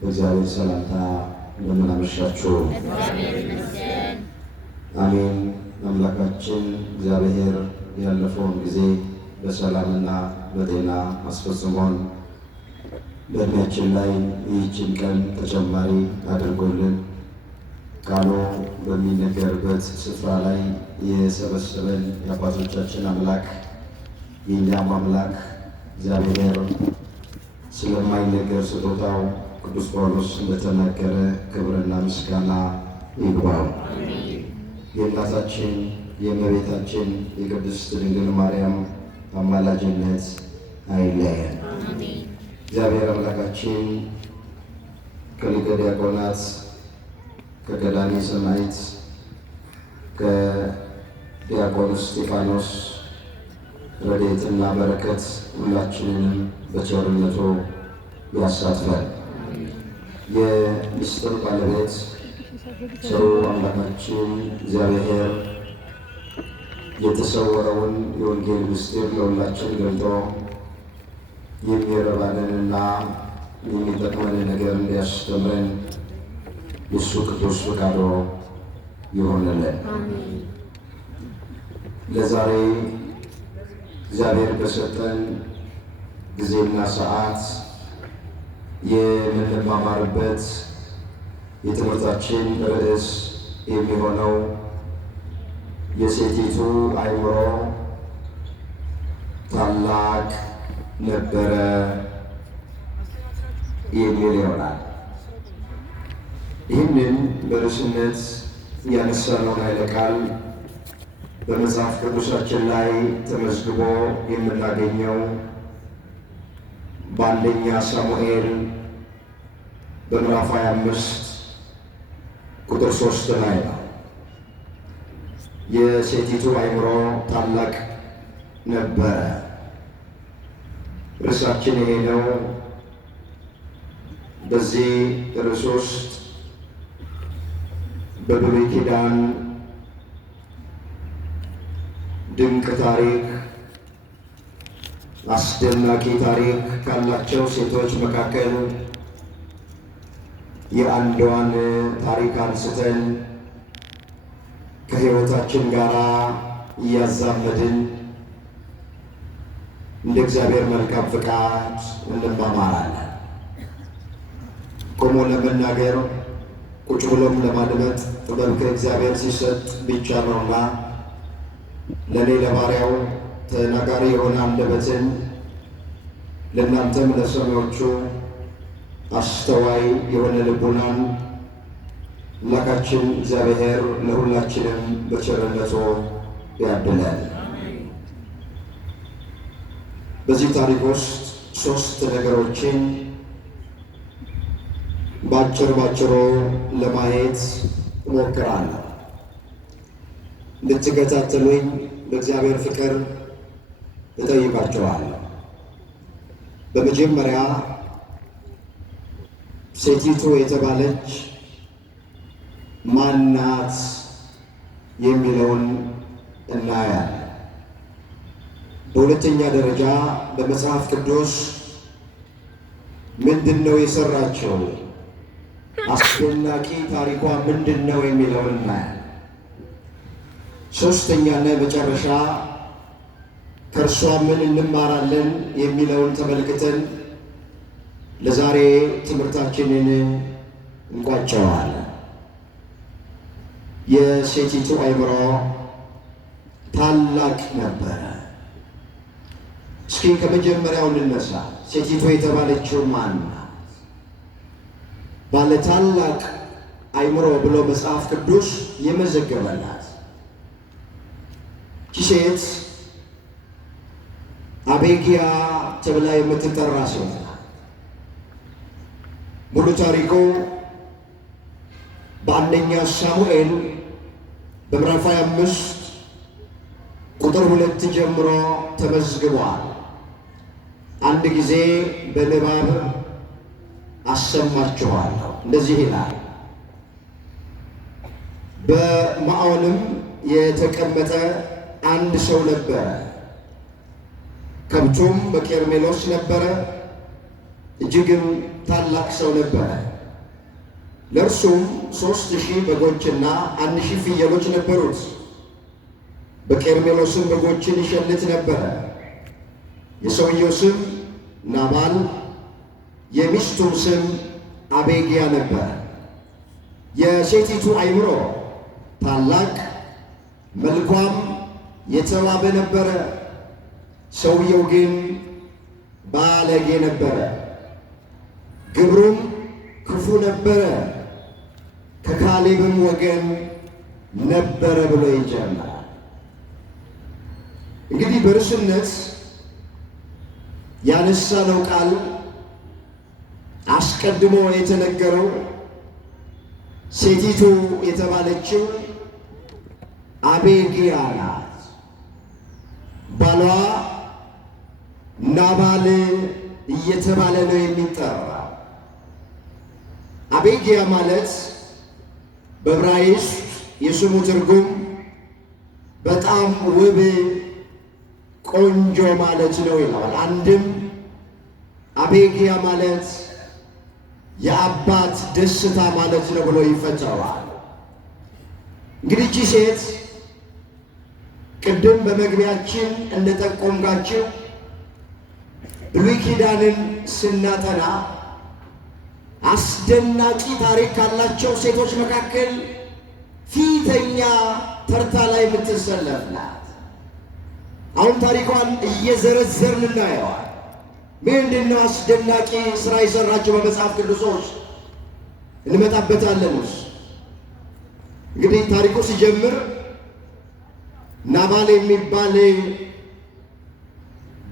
በእግዚአብሔር ሰላምታ እንደምን አመሻችሁ። አሜን። አምላካችን እግዚአብሔር ያለፈውን ጊዜ በሰላምና በጤና አስፈጽሞን በእድሜያችን ላይ ይህችን ቀን ተጨማሪ አድርጎልን ቃሉ በሚነገርበት ስፍራ ላይ የሰበሰበን የአባቶቻችን አምላክ የእኛም አምላክ እግዚአብሔር ስለማይነገር ስጦታው ቅዱስ ጳውሎስ እንደተናገረ ክብርና ምስጋና ይግባው። የእናታችን የእመቤታችን የቅድስት ድንግል ማርያም አማላጅነት አይለየን። እግዚአብሔር አምላካችን ከሊቀ ዲያቆናት ከቀዳሜ ሰማዕት ከዲያቆን እስጢፋኖስ ረድኤትና በረከት ሁላችንንም በቸርነቱ ያሳትፈን። የምስጢር ባለቤት ቸሩ አምላካችን እግዚአብሔር የተሰወረውን የወንጌል ምስጢር ለሁላችን ገልጦ የሚረባንንና የሚጠቅመንን ነገር እንዲያስተምረን የእሱ ቅዱስ ፈቃዱ ይሆንልን። ለዛሬ እግዚአብሔር በሰጠን ጊዜና ሰዓት የምንማማርበት የትምህርታችን ርዕስ የሚሆነው የሴቲቱ አእምሮ ታላቅ ነበረ የሚል ይሆናል። ይህንን በርዕስነት ያነሳነውን ኃይለ ቃል በመጽሐፍ ቅዱሳችን ላይ ተመዝግቦ የምናገኘው በአንደኛ ሳሙኤል በምዕራፍ 25 ቁጥር 3 ላይ ነው። የሴቲቱ አእምሮ ታላቅ ነበረ። ርዕሳችን ይሄ ነው። በዚህ ርዕስ ውስጥ በብሉይ ኪዳን ድንቅ ታሪክ፣ አስደናቂ ታሪክ ካላቸው ሴቶች መካከል የአንዷን ታሪክ አንስተን ከሕይወታችን ጋር እያዛመድን እንደ እግዚአብሔር መልካም ፍቃድ እንማማራለን። ቆሞ ለመናገር ቁጭ ብሎም ለማድመጥ ጥበብ ከእግዚአብሔር ሲሰጥ ብቻ ነውና ለእኔ ለባሪያው ተናጋሪ የሆነ አንደበትን ለእናንተም ለሰሚዎቹ አስተዋይ የሆነ ልቡናን አምላካችን እግዚአብሔር ለሁላችንም በቸርነቱ ያድለን። በዚህ ታሪክ ውስጥ 3 ነገሮችን ባጭሩ ለማየት እሞክራለሁ። እንድትከታተሉኝ በእግዚአብሔር ፍቅር እጠይቃችኋለሁ። በመጀመሪያ ሴቲቱ የተባለች ማናት የሚለውን እናያለን። በሁለተኛ ደረጃ በመጽሐፍ ቅዱስ ምንድነው የሰራቸው? አስደናቂ ታሪኳ ምንድነው የሚለውን እናያለን። ሶስተኛና የመጨረሻ ከእርሷ ምን እንማራለን የሚለውን ተመልክተን ለዛሬ ትምህርታችንን እንቋጨዋለን። የሴቲቱ አእምሮ ታላቅ ነበረ። እስኪ ከመጀመሪያው እንነሳ። ሴቲቱ የተባለችው ማን ናት? ባለ ታላቅ አእምሮ ብሎ መጽሐፍ ቅዱስ የመዘገበላት ሴት አቤጊያ ተብላ የምትጠራ ሴት ናት። ሙሉ ታሪኩ በአንደኛ ሳሙኤል በምዕራፍ 25 ቁጥር 2 ጀምሮ ተመዝግቧል። አንድ ጊዜ በንባብ አሰማችኋለሁ። እንደዚህ ይላል። በማዖንም የተቀመጠ አንድ ሰው ነበረ። ከብቱም በቄርሜሎስ ነበረ። እጅግም ታላቅ ሰው ነበረ። ለእርሱም 3000 በጎችና 1000 ፍየሎች ነበሩት። በቀርሜሎስም በጎችን ይሸልት ነበረ። የሰውየው ስም ናባል፣ የሚስቱም ስም አቤግያ ነበረ። የሴቲቱ አእምሮ ታላቅ መልኳም የተዋበ ነበረ። ሰውየው ግን ባለጌ ነበረ፣ ግብሩም ክፉ ነበረ፣ ከካሌብም ወገን ነበረ ብሎ ይጀምራል። እንግዲህ በርዕስነት ያነሳነው ቃል አስቀድሞ የተነገረው ሴቲቱ የተባለችው አቤግያ ናት። ባሏ ናባል እየተባለ ነው የሚጠራው። አቤግያ ማለት በዕብራይስጥ የስሙ ትርጉም በጣም ውብ ቆንጆ ማለት ነው ይለዋል። አንድም አቤግያ ማለት የአባት ደስታ ማለት ነው ብሎ ይፈታዋል። እንግዲህ እቺ ሴት ቅድም በመግቢያችን እንደጠቆምኳችሁ ብሉይ ኪዳንን ስናጠና አስደናቂ ታሪክ ካላቸው ሴቶች መካከል ፊተኛ ተርታ ላይ የምትሰለፍ ናት። አሁን ታሪኳን እየዘረዘርን እናየዋል። ምንድነው አስደናቂ ስራ የሰራቸው በመጽሐፍ ቅዱሶች እንመጣበታለን። እንግዲህ ታሪኩ ሲጀምር ናባል የሚባል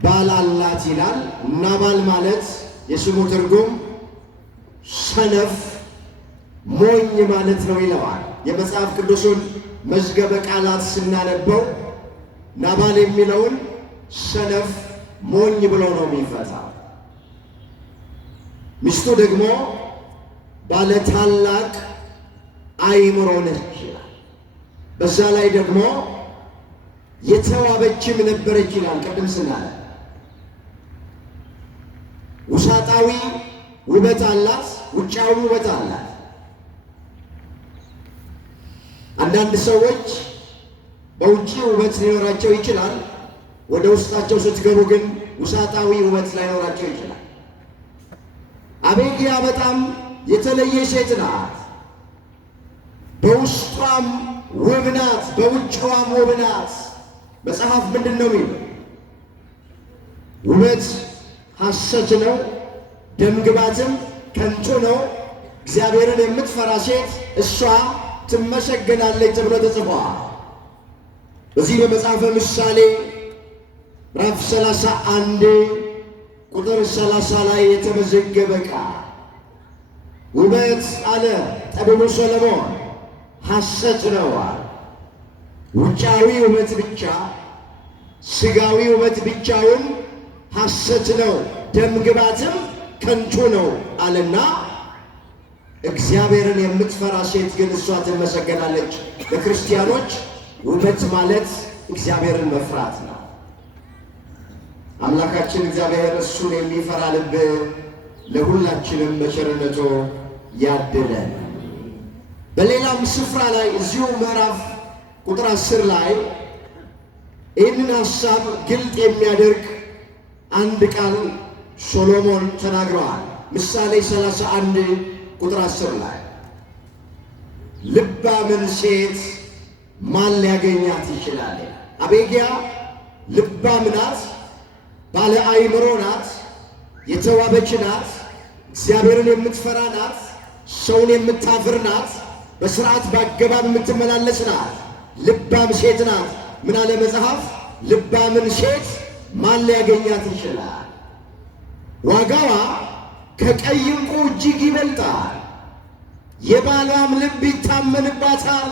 ባል አላት ይላል። ናባል ማለት የስሙ ትርጉም ሰነፍ፣ ሞኝ ማለት ነው ይለዋል። የመጽሐፍ ቅዱሱን መዝገበ ቃላት ስናነበው ናባል የሚለውን ሰነፍ፣ ሞኝ ብሎ ነው የሚፈታው። ሚስቱ ደግሞ ባለ ታላቅ አእምሮ ነች ይላል። በዛ ላይ ደግሞ የተዋበችም ነበረች ይላል። ቅድም ስናለ ውሳጣዊ ውበት አላት፣ ውጫዊ ውበት አላት። አንዳንድ ሰዎች በውጪ ውበት ሊኖራቸው ይችላል። ወደ ውስጣቸው ስትገቡ ግን ውሳጣዊ ውበት ላይኖራቸው ይችላል። አቤግያ በጣም የተለየ ሴት ናት። በውስጧም ውብ ናት፣ በውጭዋም ውብ ናት። መጽሐፍ ምንድን ነው የሚለው? ውበት ሐሰት ነው፣ ደምግባትም ከንቱ ነው፣ እግዚአብሔርን የምትፈራ ሴት እሷ ትመሰገናለች ተብሎ ተጽፏል። በዚህ በመጽሐፈ ምሳሌ ምዕራፍ 31 ቁጥር 30 ላይ የተመዘገበ ቃል ውበት አለ ጠቢቡ ሰለሞን ሐሰት ነው አለ። ውጫዊ ውበት ብቻ፣ ስጋዊ ውበት ብቻውን ሐሰት ነው፣ ደምግባትም ከንቱ ነው አለና እግዚአብሔርን የምትፈራ ሴት ግን እሷ ትመሰገናለች። ለክርስቲያኖች ውበት ማለት እግዚአብሔርን መፍራት ነው። አምላካችን እግዚአብሔር እሱን የሚፈራ ልብ ለሁላችንም በቸርነቱ ያድለን። በሌላም ስፍራ ላይ እዚሁ ምዕራፍ ቁጥር 10 ላይ ይህንን ሐሳብ ግልጥ የሚያደርግ አንድ ቃል ሶሎሞን ተናግረዋል። ምሳሌ 31 ቁጥር 10 ላይ ልባምን ሴት ማን ሊያገኛት ይችላል? አቤግያ ልባም ናት፣ ባለ አእምሮ ናት፣ የተዋበች ናት፣ እግዚአብሔርን የምትፈራ ናት፣ ሰውን የምታፍር ናት፣ በስርዓት በአገባብ የምትመላለስ ናት፣ ልባም ሴት ናት። ምን አለ መጽሐፍ? ልባምን ሴት ማን ሊያገኛት ይችላል? ዋጋዋ ከቀይ ዕንቁ እጅግ ይበልጣል። የባሏም ልብ ይታመንባታል፣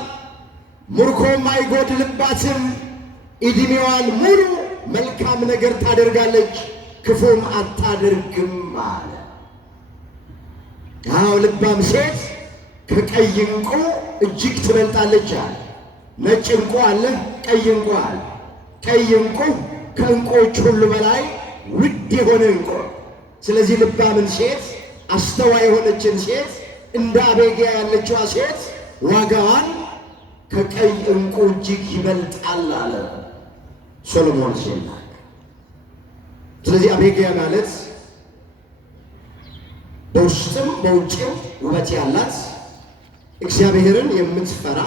ምርኮም አይጎድልባትም። ዕድሜዋን ሙሉ መልካም ነገር ታደርጋለች፣ ክፉም አታደርግም አለ። አዎ ልባም ሴት ከቀይ ዕንቁ እጅግ ትበልጣለች አለ። ነጭ ዕንቁ አለ፣ ቀይ ዕንቁ አለ። ቀይ ዕንቁ ከዕንቁዎች ሁሉ በላይ ውድ የሆነ ዕንቁ። ስለዚህ ልባምን ሴት አስተዋይ የሆነችን ሴት እንደ አቤግያ ያለችዋ ሴት ዋጋዋን ከቀይ ዕንቁ እጅግ ይበልጣል አለ ሶሎሞን ሲናገር። ስለዚህ አቤግያ ማለት በውስጥም በውጭም ውበት ያላት እግዚአብሔርን የምትፈራ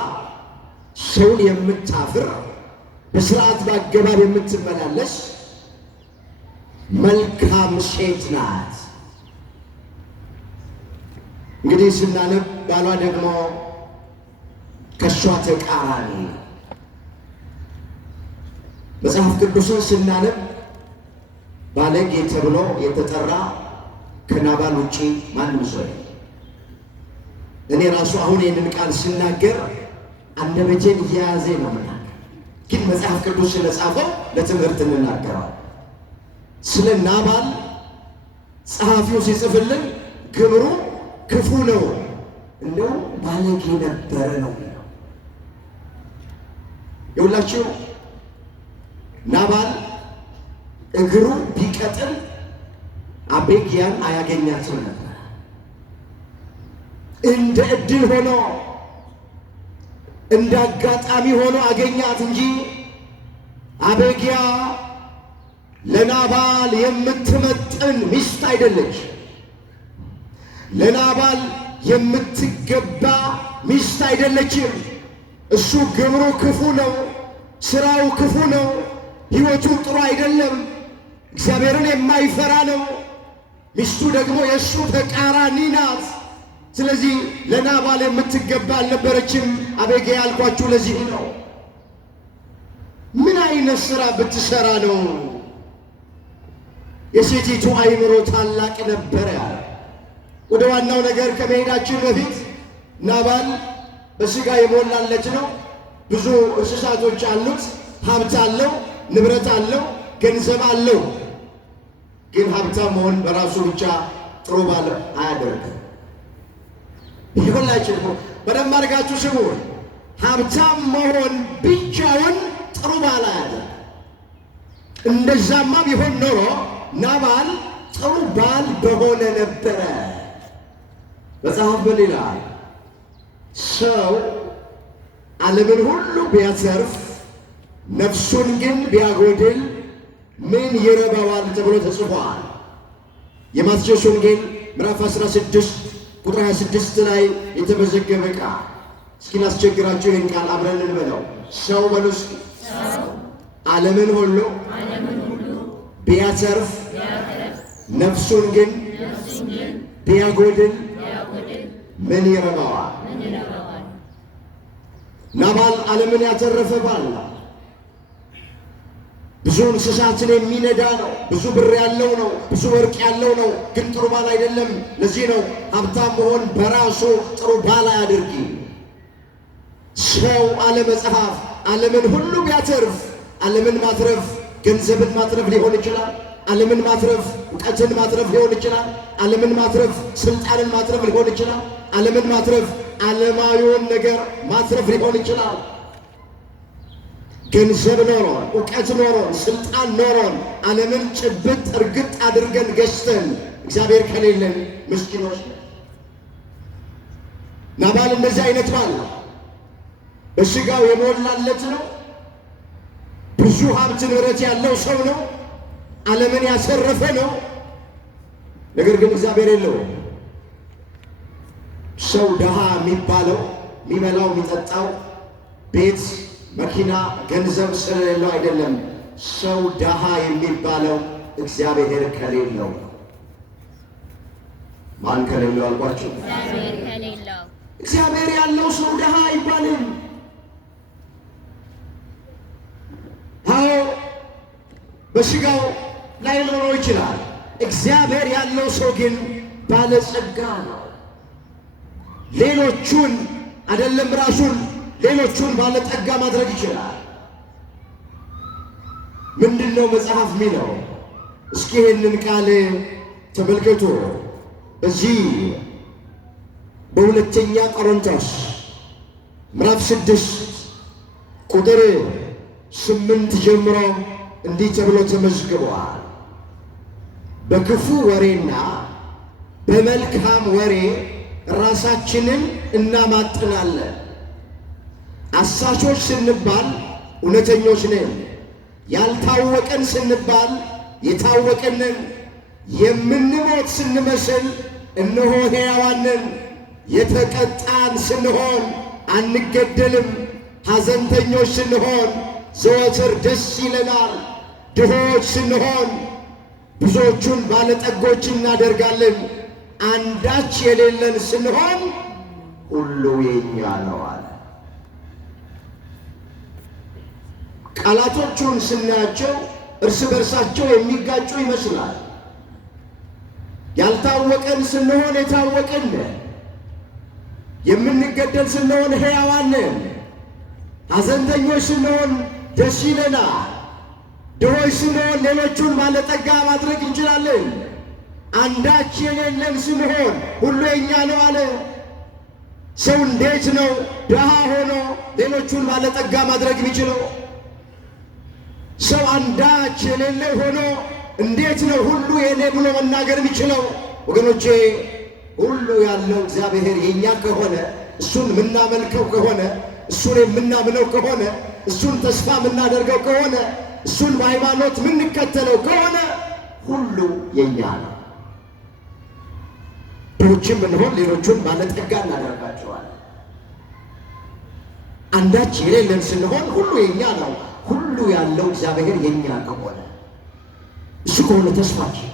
ሰውን የምታፍር በስርዓት በአገባብ የምትመላለስ መልካም ሴት ናት። እንግዲህ ስናነብ ባሏ ደግሞ ከእሷ ተቃራኒ። መጽሐፍ ቅዱስን ስናነብ ባለጌ ተብሎ የተጠራ ከናባል ውጪ ማንም ሰው የለም። እኔ ራሱ አሁን ይህንን ቃል ስናገር አንደበቴን እየያዘ ነው ምናገር፣ ግን መጽሐፍ ቅዱስ ስለጻፈው ለትምህርት እንናገረዋል። ስለ ናባል ጸሐፊው ሲጽፍልን ግብሩ ክፉ ነው፣ እንደው ባለጌ ነበረ ነው። የሁላችሁ ናባል እግሩ ቢቀጥል አቤግያን አያገኛትም ነበር። እንደ ዕድል ሆኖ እንደ አጋጣሚ ሆኖ አገኛት እንጂ አቤግያ ለናባል የምትመጥን ሚስት አይደለች። ለናባል የምትገባ ሚስት አይደለችም። እሱ ግብሩ ክፉ ነው፣ ስራው ክፉ ነው፣ ሕይወቱ ጥሩ አይደለም፣ እግዚአብሔርን የማይፈራ ነው። ሚስቱ ደግሞ የእሱ ተቃራኒ ናት። ስለዚህ ለናባል የምትገባ አልነበረችም አቤግያ ያልኳችሁ ለዚህ ነው። ምን አይነት ሥራ ብትሰራ ነው የሴቲቱ አይምሮ ታላቅ ነበረ? ወደ ዋናው ነገር ከመሄዳችን በፊት ናባል በሥጋ የሞላለት ነው። ብዙ እንስሳቶች አሉት፣ ሀብት አለው፣ ንብረት አለው፣ ገንዘብ አለው። ግን ሀብታም መሆን በራሱ ብቻ ጥሩ ባል አያደርግም። ይሁላችሁ በደንብ አድርጋችሁ ስሙ። ሀብታም መሆን ብቻውን ጥሩ ባል አያደርግም። እንደዛማ ቢሆን ኖሮ ናባል ጥሩ ባል በሆነ ነበረ። መጽሐፍ ምን ይላል? ሰው ዓለምን ሁሉ ቢያተርፍ ነፍሱን ግን ቢያጎድል ምን ይረባዋል ተብሎ ተጽፏል። የማቴዎስ ወንጌል ምዕራፍ 16 ቁጥር 26 ላይ የተመዘገበ ቃል። እስኪ ላስቸግራችሁ ይህን ቃል አብረን እንበለው። ሰው በሉስ ዓለምን ሁሉ ቢያተርፍ ነፍሱን ግን ቢያጎድል ምን ይረባዋል? ናባል ዓለምን ያተረፈ ባል ነው። ብዙ እንስሳትን የሚነዳ ነው። ብዙ ብር ያለው ነው። ብዙ ወርቅ ያለው ነው። ግን ጥሩ ባል አይደለም። ለዚህ ነው ሀብታም መሆን በራሱ ጥሩ ባል አያደርጊ። ሰው አለ መጽሐፍ ዓለምን ሁሉ ቢያተርፍ፣ ዓለምን ማትረፍ ገንዘብን ማትረፍ ሊሆን ይችላል። ዓለምን ማትረፍ እውቀትን ማትረፍ ሊሆን ይችላል። ዓለምን ማትረፍ ስልጣንን ማትረፍ ሊሆን ይችላል። ዓለምን ማትረፍ ዓለማዊውን ነገር ማትረፍ ሊሆን ይችላል። ገንዘብ ኖሮን፣ እውቀት ኖሮን፣ ስልጣን ኖሮን ዓለምን ጭብጥ እርግጥ አድርገን ገዝተን እግዚአብሔር ከሌለን ምስኪኖች ነን። ናባል እንደዚህ አይነት ባል ነው። በሥጋው የሞላለት ነው። ብዙ ሀብት ንብረት ያለው ሰው ነው። ዓለምን ያሰረፈ ነው። ነገር ግን እግዚአብሔር የለውም። ሰው ድሃ የሚባለው የሚበላው የሚጠጣው ቤት መኪና ገንዘብ ስለሌለው አይደለም። ሰው ድሃ የሚባለው እግዚአብሔር ከሌለው። ማን ከሌለው አልኳችሁ? እግዚአብሔር ያለው ሰው ድሃ አይባልም። አዎ በሥጋው ላይ ሊኖረው ይችላል። እግዚአብሔር ያለው ሰው ግን ባለጸጋ ነው። ሌሎቹን አይደለም ራሱን ሌሎቹን ባለጠጋ ማድረግ ይችላል። ምንድነው መጽሐፍ የሚለው? እስኪ ይህንን ቃል ተመልከቱ። በዚህ በሁለተኛ ቆሮንቶስ ምዕራፍ 6 ቁጥር 8 ጀምሮ እንዲህ ተብሎ ተመዝግቧል። በክፉ ወሬና በመልካም ወሬ ራሳችንን እናማጥናለን። አሳቾች ስንባል እውነተኞች ነን። ያልታወቀን ስንባል የታወቅን ነን። የምንሞት ስንመስል እነሆ ሕያዋን ነን። የተቀጣን ስንሆን አንገደልም። ሐዘንተኞች ስንሆን ዘወትር ደስ ይለናል። ድሆች ስንሆን ብዙዎቹን ባለጠጎች እናደርጋለን። አንዳች የሌለን ስንሆን ሁሉ የኛ ነው አለ። ቃላቶቹን ስናያቸው እርስ በርሳቸው የሚጋጩ ይመስላል። ያልታወቀን ስንሆን የታወቅን፣ የምንገደል ስንሆን ሕያዋን፣ ሐዘንተኞች ስንሆን ደስ ይለናል። ድሆች ስንሆን ሌሎቹን ባለጠጋ ማድረግ እንችላለን። አንዳች የሌለን ስንሆን ሁሉ የኛ ነው አለ። ሰው እንዴት ነው ድሃ ሆኖ ሌሎቹን ባለጠጋ ማድረግ የሚችለው? ሰው አንዳች የሌለ ሆኖ እንዴት ነው ሁሉ የኔ ብሎ መናገር የሚችለው? ወገኖቼ ሁሉ ያለው እግዚአብሔር የኛ ከሆነ፣ እሱን የምናመልከው ከሆነ፣ እሱን የምናምነው ከሆነ፣ እሱን ተስፋ የምናደርገው ከሆነ፣ እሱን በሃይማኖት የምንከተለው ከሆነ ሁሉ የኛ ነው። ድሆችም ብንሆን ሌሎቹን ባለጠጋ እናደርጋቸዋለን። አንዳች የሌለን ስንሆን ሁሉ የኛ ነው። ሁሉ ያለው እግዚአብሔር የኛ ከሆነ፣ እሱ ከሆነ ተስፋችን፣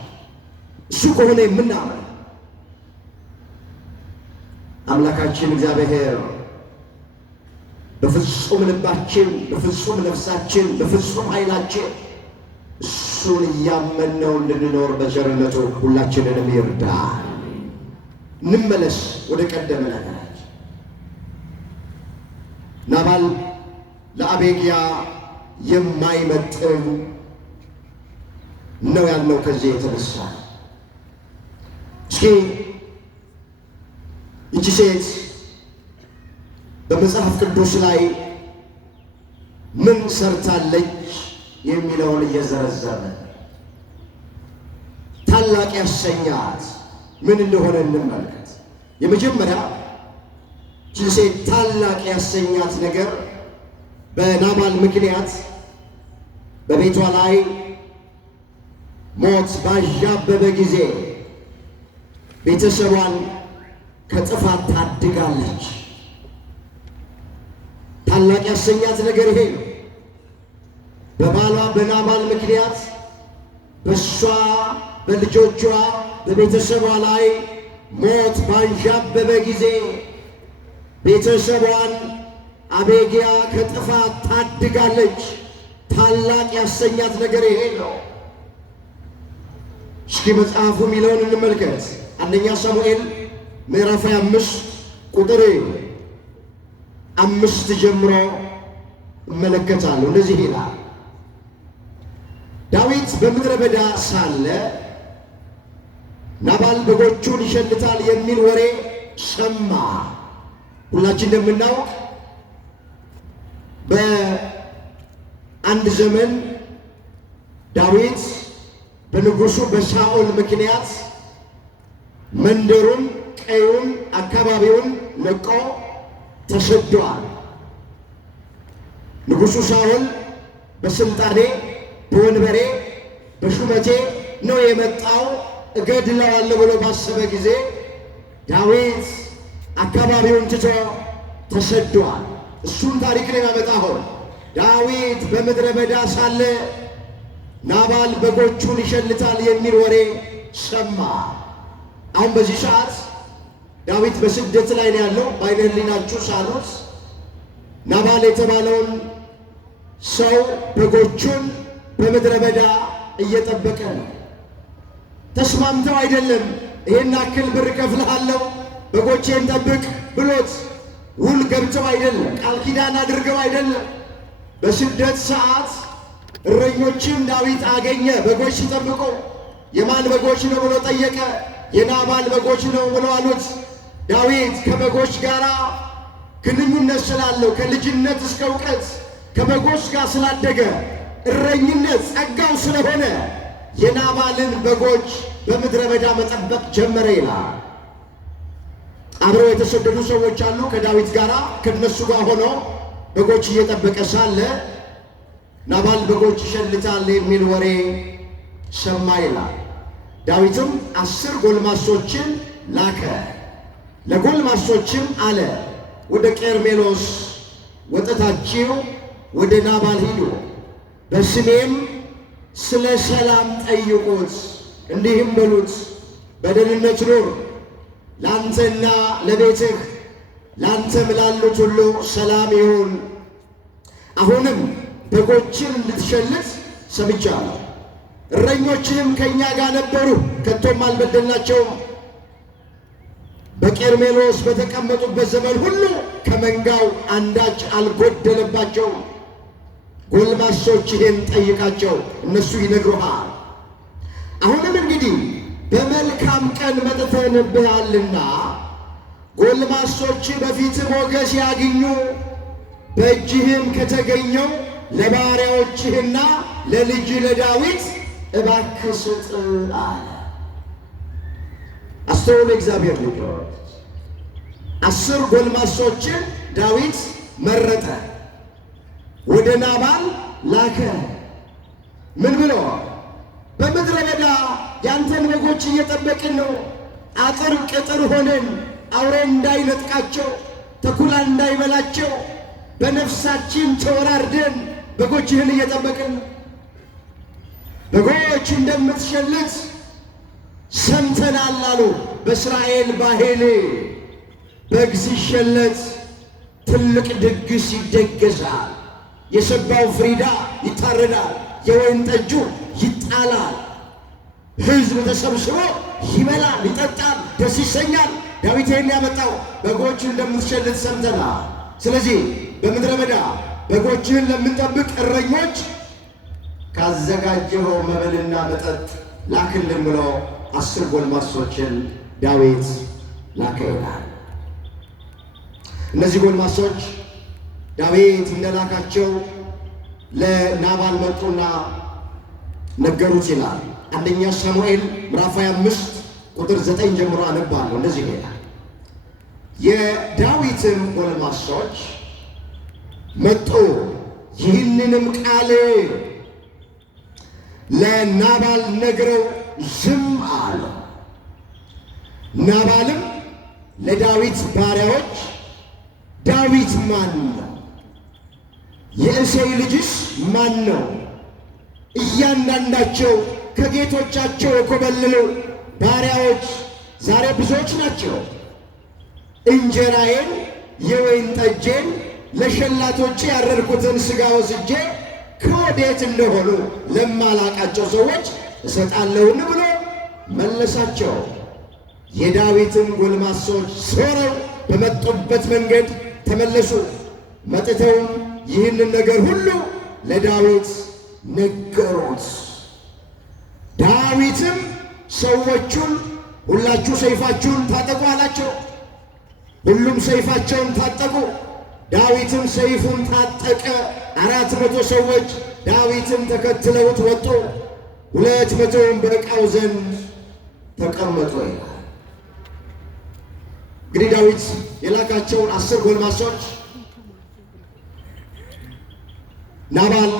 እሱ ከሆነ የምናምን አምላካችን እግዚአብሔር በፍጹም ልባችን፣ በፍጹም ነፍሳችን፣ በፍጹም ኃይላችን እሱን እያመንነው እንድንኖር በቸርነቱ ሁላችንንም ይርዳል። እንመለስ ወደ ቀደመ ነገራችን። ናባል ለአቤግያ የማይመጥን ነው ያልነው ከዚህ የተነሳ እስኪ ይቺ ሴት በመጽሐፍ ቅዱስ ላይ ምን ሰርታለች የሚለውን እየዘረዘረ ታላቅ ያሰኛት ምን እንደሆነ እንመልከት። የመጀመሪያ ይቺ ሴት ታላቅ ያሰኛት ነገር በናባል ምክንያት በቤቷ ላይ ሞት ባዣበበ ጊዜ ቤተሰቧን ከጥፋት ታድጋለች። ታላቅ ያሰኛት ነገር ይሄ ነው። በባሏ በናባል ምክንያት በእሷ በልጆቿ በቤተሰቧ ላይ ሞት ባንዣበበ ጊዜ ቤተሰቧን አቤግያ ከጥፋት ታድጋለች። ታላቅ ያሰኛት ነገር ይሄ ነው። እስኪ መጽሐፉ የሚለውን እንመልከት። አንደኛ ሳሙኤል ምዕራፍ 25 ቁጥር 5 ጀምሮ እመለከታለሁ። እንደዚህ ይላል። ዳዊት በምድረ በዳ ሳለ ናባል በጎቹን ይሸልታል የሚል ወሬ ሰማ። ሁላችን እንደምናውቅ በአንድ ዘመን ዳዊት በንጉሡ በሳኦል ምክንያት መንደሩን፣ ቀዩን፣ አካባቢውን ለቆ ተሰዷል። ንጉሡ ሳኦል በስልጣኔ በወንበሬ በሹመቴ ነው የመጣው እገድለዋለሁ ብሎ ባሰበ ጊዜ ዳዊት አካባቢውን ትቶ ተሰዷል። እሱም ታሪክ ነው ያመጣው። ዳዊት በምድረ በዳ ሳለ ናባል በጎቹን ይሸልታል የሚል ወሬ ሰማ። አሁን በዚህ ሰዓት ዳዊት በስደት ላይ ነው ያለው። በዓይነ ሕሊናችሁ ሳሉት ናባል የተባለውን ሰው በጎቹን በምድረ በዳ እየጠበቀ ነው። ተስማምተው አይደለም። ይሄን አክል ብር ከፍልሃለሁ በጎቼን ጠብቅ ብሎት ውል ገብተው አይደለም። ቃል ኪዳን አድርገው አይደለም። በስደት ሰዓት እረኞችን ዳዊት አገኘ። በጎች ሲጠብቁ የማን በጎች ነው ብሎ ጠየቀ። የናባል በጎች ነው ብሎ አሉት። ዳዊት ከበጎች ጋር ግንኙነት ስላለው ከልጅነት እስከ እውቀት ከበጎች ጋር ስላደገ እረኝነት ጸጋው ስለሆነ የናባልን በጎች በምድረ በዳ መጠበቅ ጀመረ ይላል። አብረው የተሰደዱ ሰዎች አሉ ከዳዊት ጋር። ከነሱ ጋር ሆኖ በጎች እየጠበቀ ሳለ ናባል በጎች ይሸልታል የሚል ወሬ ሰማ ይላል። ዳዊትም 10 ጎልማሶችን ላከ። ለጎልማሶችም አለ፣ ወደ ቀርሜሎስ ወጥታችሁ ወደ ናባል ሂዱ፣ በስሜም ስለ ሰላም ጠይቁት፣ እንዲህም በሉት፣ በደህንነት ኑር፣ ላንተና ለቤትህ ላንተም ላሉት ሁሉ ሰላም ይሁን። አሁንም በጎችን እንድትሸልት ሰምቻለሁ። እረኞችህም ከእኛ ጋር ነበሩ፣ ከቶም አልበደልናቸውም። በቀርሜሎስ በተቀመጡበት ዘመን ሁሉ ከመንጋው አንዳች አልጎደለባቸውም። ጎልማሶችህን ጠይቃቸው፣ እነሱ ይነግሩሃል። አሁንም እንግዲህ በመልካም ቀን መጥተንብሃልና ጎልማሶች በፊት ሞገስ ያግኙ፣ በእጅህም ከተገኘው ለባሪያዎችህና ለልጅ ለዳዊት እባክህ ስጥ አለ። አስተውሉ እግዚአብሔር ልጆች፣ 10 ጎልማሶችን ዳዊት መረጠ፣ ወደ ናባል ላከ። ምን ብሎ? በምድረ በዳ ያንተን በጎች እየጠበቅን ነው። አጥር ቅጥር ሆነን አውሬ እንዳይነጥቃቸው፣ ተኩላ እንዳይበላቸው በነፍሳችን ተወራርደን በጎችህን እየጠበቅን ነው። በጎች እንደምትሸልት ሰምተናል አሉ። በእስራኤል ባህል በግ ሲሸለት ትልቅ ድግስ ይደገሳል። የሰባው ፍሪዳ ይታረዳል፣ የወይን ጠጁ ይጣላል፣ ሕዝብ ተሰብስቦ ይበላል፣ ይጠጣል፣ ደስ ይሰኛል። ዳዊት ይህን ያመጣው በጎች እንደምትሸልት ሰምተናል። ስለዚህ በምድረ በዳ በጎችህን ለምንጠብቅ እረኞች ካዘጋጀኸው መብልና መጠጥ ላክልን ብሎ 10 ጎልማሶችን ዳዊት ላከ ይላል። እነዚህ ጎልማሶች ዳዊት እንደላካቸው ለናባል መጡና ነገሩት ይላል። አንደኛ ሳሙኤል ምዕራፍ 25 ቁጥር 9 ጀምሮ አነባለሁ። እንደዚህ ይላል። የዳዊትም ጎልማሶች መጡ፣ ይህንንም ቃል ለናባል ነግረው ዝም አለ። ናባልም ለዳዊት ባሪያዎች ዳዊት ማን ነው? የእሴይ ልጅስ ማን ነው? እያንዳንዳቸው ከጌቶቻቸው የኮበለሉ ባሪያዎች ዛሬ ብዙዎች ናቸው። እንጀራዬን የወይን ጠጄን ለሸላቶቼ ያረድኩትን ሥጋ ወስጄ ከወዴት እንደሆኑ ለማላቃቸው ሰዎች እሰጣለሁን ብሎ መለሳቸው። የዳዊትን ጎልማሶች ዞረው በመጡበት መንገድ ተመለሱ። መጥተውም ይህንን ነገር ሁሉ ለዳዊት ነገሩት። ዳዊትም ሰዎቹን ሁላችሁ ሰይፋችሁን ታጠቁ አላቸው። ሁሉም ሰይፋቸውን ታጠቁ። ዳዊትም ሰይፉን ታጠቀ። 400 ሰዎች ዳዊትን ተከትለውት ወጡ። 200ም በዕቃው ዘንድ ተቀመጡ ይላል። እንግዲህ ዳዊት የላካቸውን 10 ጎልማሶች ናባል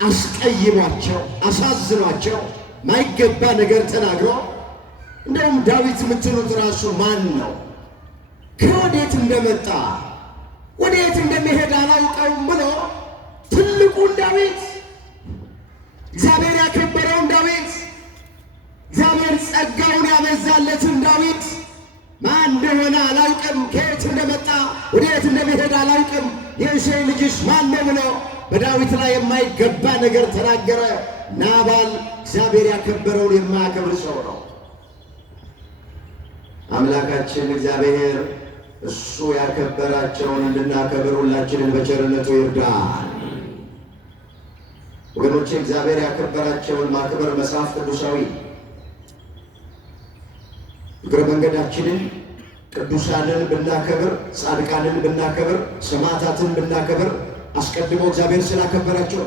አስቀይሟቸው፣ አሳዝኗቸው ማይገባ ነገር ተናግሮ እንደውም ዳዊት የምትሉት ራሱ ማን ነው? ከወዴት እንደመጣ ወዴት እንደሚሄድ አላውቀውም ብሎ ትልቁን ዳዊት፣ እግዚአብሔር ያከበረውን ዳዊት፣ እግዚአብሔር ጸጋውን ያበዛለትን ዳዊት ማን እንደሆነ አላውቅም፣ ከየት እንደመጣ ወዴት እንደሚሄድ አላውቅም፣ የእሴይ ልጅስ ማን ነው ብሎ በዳዊት ላይ የማይገባ ነገር ተናገረ። ናባል እግዚአብሔር ያከበረውን የማያከብር ሰው ነው። አምላካችን እግዚአብሔር እሱ ያከበራቸውን እንድናከብር ሁላችንን በቸርነቱ ይርዳል። ወገኖቼ እግዚአብሔር ያከበራቸውን ማክበር መጽሐፍ ቅዱሳዊ እግረ መንገዳችንን ቅዱሳንን ብናከብር፣ ጻድቃንን ብናከብር፣ ሰማዕታትን ብናከብር አስቀድሞ እግዚአብሔር ስላከበራቸው።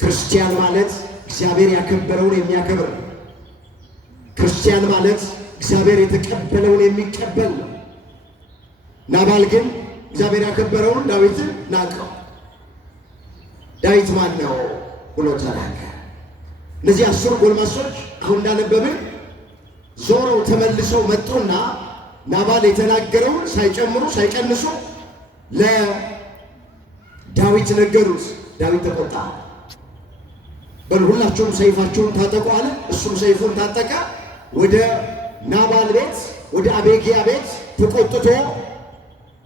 ክርስቲያን ማለት እግዚአብሔር ያከበረውን የሚያከብር ነው። ክርስቲያን ማለት እግዚአብሔር የተቀበለውን የሚቀበል ነው። ናባል ግን እግዚአብሔር ያከበረውን ዳዊትን ናቀው። ዳዊት ማን ነው ብሎ ተናገረ። እነዚህ 10 ጎልማሶች አሁን እንዳነበብን ዞረው ተመልሰው መጡና ናባል የተናገረውን ሳይጨምሩ ሳይቀንሱ ለዳዊት ነገሩት። ዳዊት ተቆጣ። በል ሁላችሁም ሰይፋችሁን ታጠቁ አለ። እሱም ሰይፉን ታጠቀ። ወደ ናባል ቤት ወደ አቤግያ ቤት ተቆጥቶ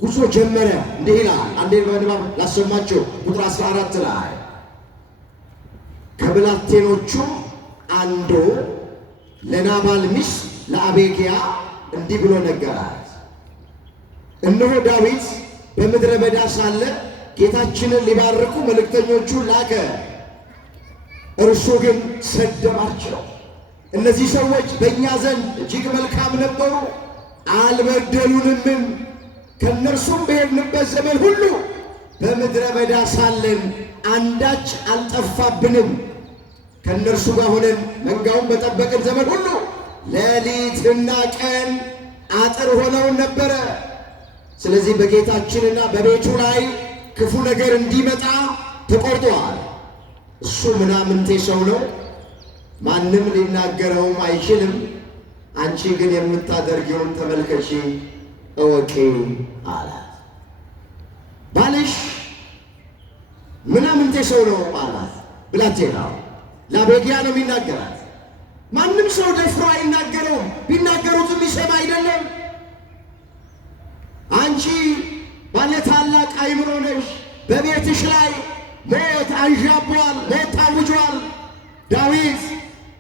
ጉዞ ጀመረ። እንዲህ ይላል፣ አንዴ በንባብ ላሰማችሁ። ቁጥር 14 ላይ ከብላቴኖቹ አንዱ ለናባል ሚስት ለአቤግያ እንዲህ ብሎ ነገራት። እነሆ ዳዊት በምድረ በዳ ሳለ ጌታችንን ሊባርኩ መልእክተኞቹን ላከ፣ እርሱ ግን ሰደባቸው። እነዚህ ሰዎች በእኛ ዘንድ እጅግ መልካም ነበሩ፣ አልበደሉንም። ከእነርሱም በሄድንበት ዘመን ሁሉ በምድረ በዳ ሳለን አንዳች አልጠፋብንም። ከእነርሱ ጋር ሆነን መንጋውን በጠበቅን ዘመን ሁሉ ሌሊትና ቀን አጥር ሆነውን ነበረ። ስለዚህ በጌታችንና በቤቱ ላይ ክፉ ነገር እንዲመጣ ተቆርጧል። እሱ ምናምንቴ ሰው ነው፣ ማንም ሊናገረውም አይችልም። አንቺ ግን የምታደርጊውን ተመልከቺ እወቂ አላት። ባልሽ ምናምንቴ ሰው ነው አላት። ብላቴናው ለአቤግያ ነው የሚናገራት። ማንም ሰው ደፍሮ አይናገረውም፣ ቢናገሩትም ይሰማ አይደለም። አንቺ ባለ ታላቅ አእምሮ ነሽ። በቤትሽ ላይ ሞት አንዣቧል፣ ሞት ታውጇል። ዳዊት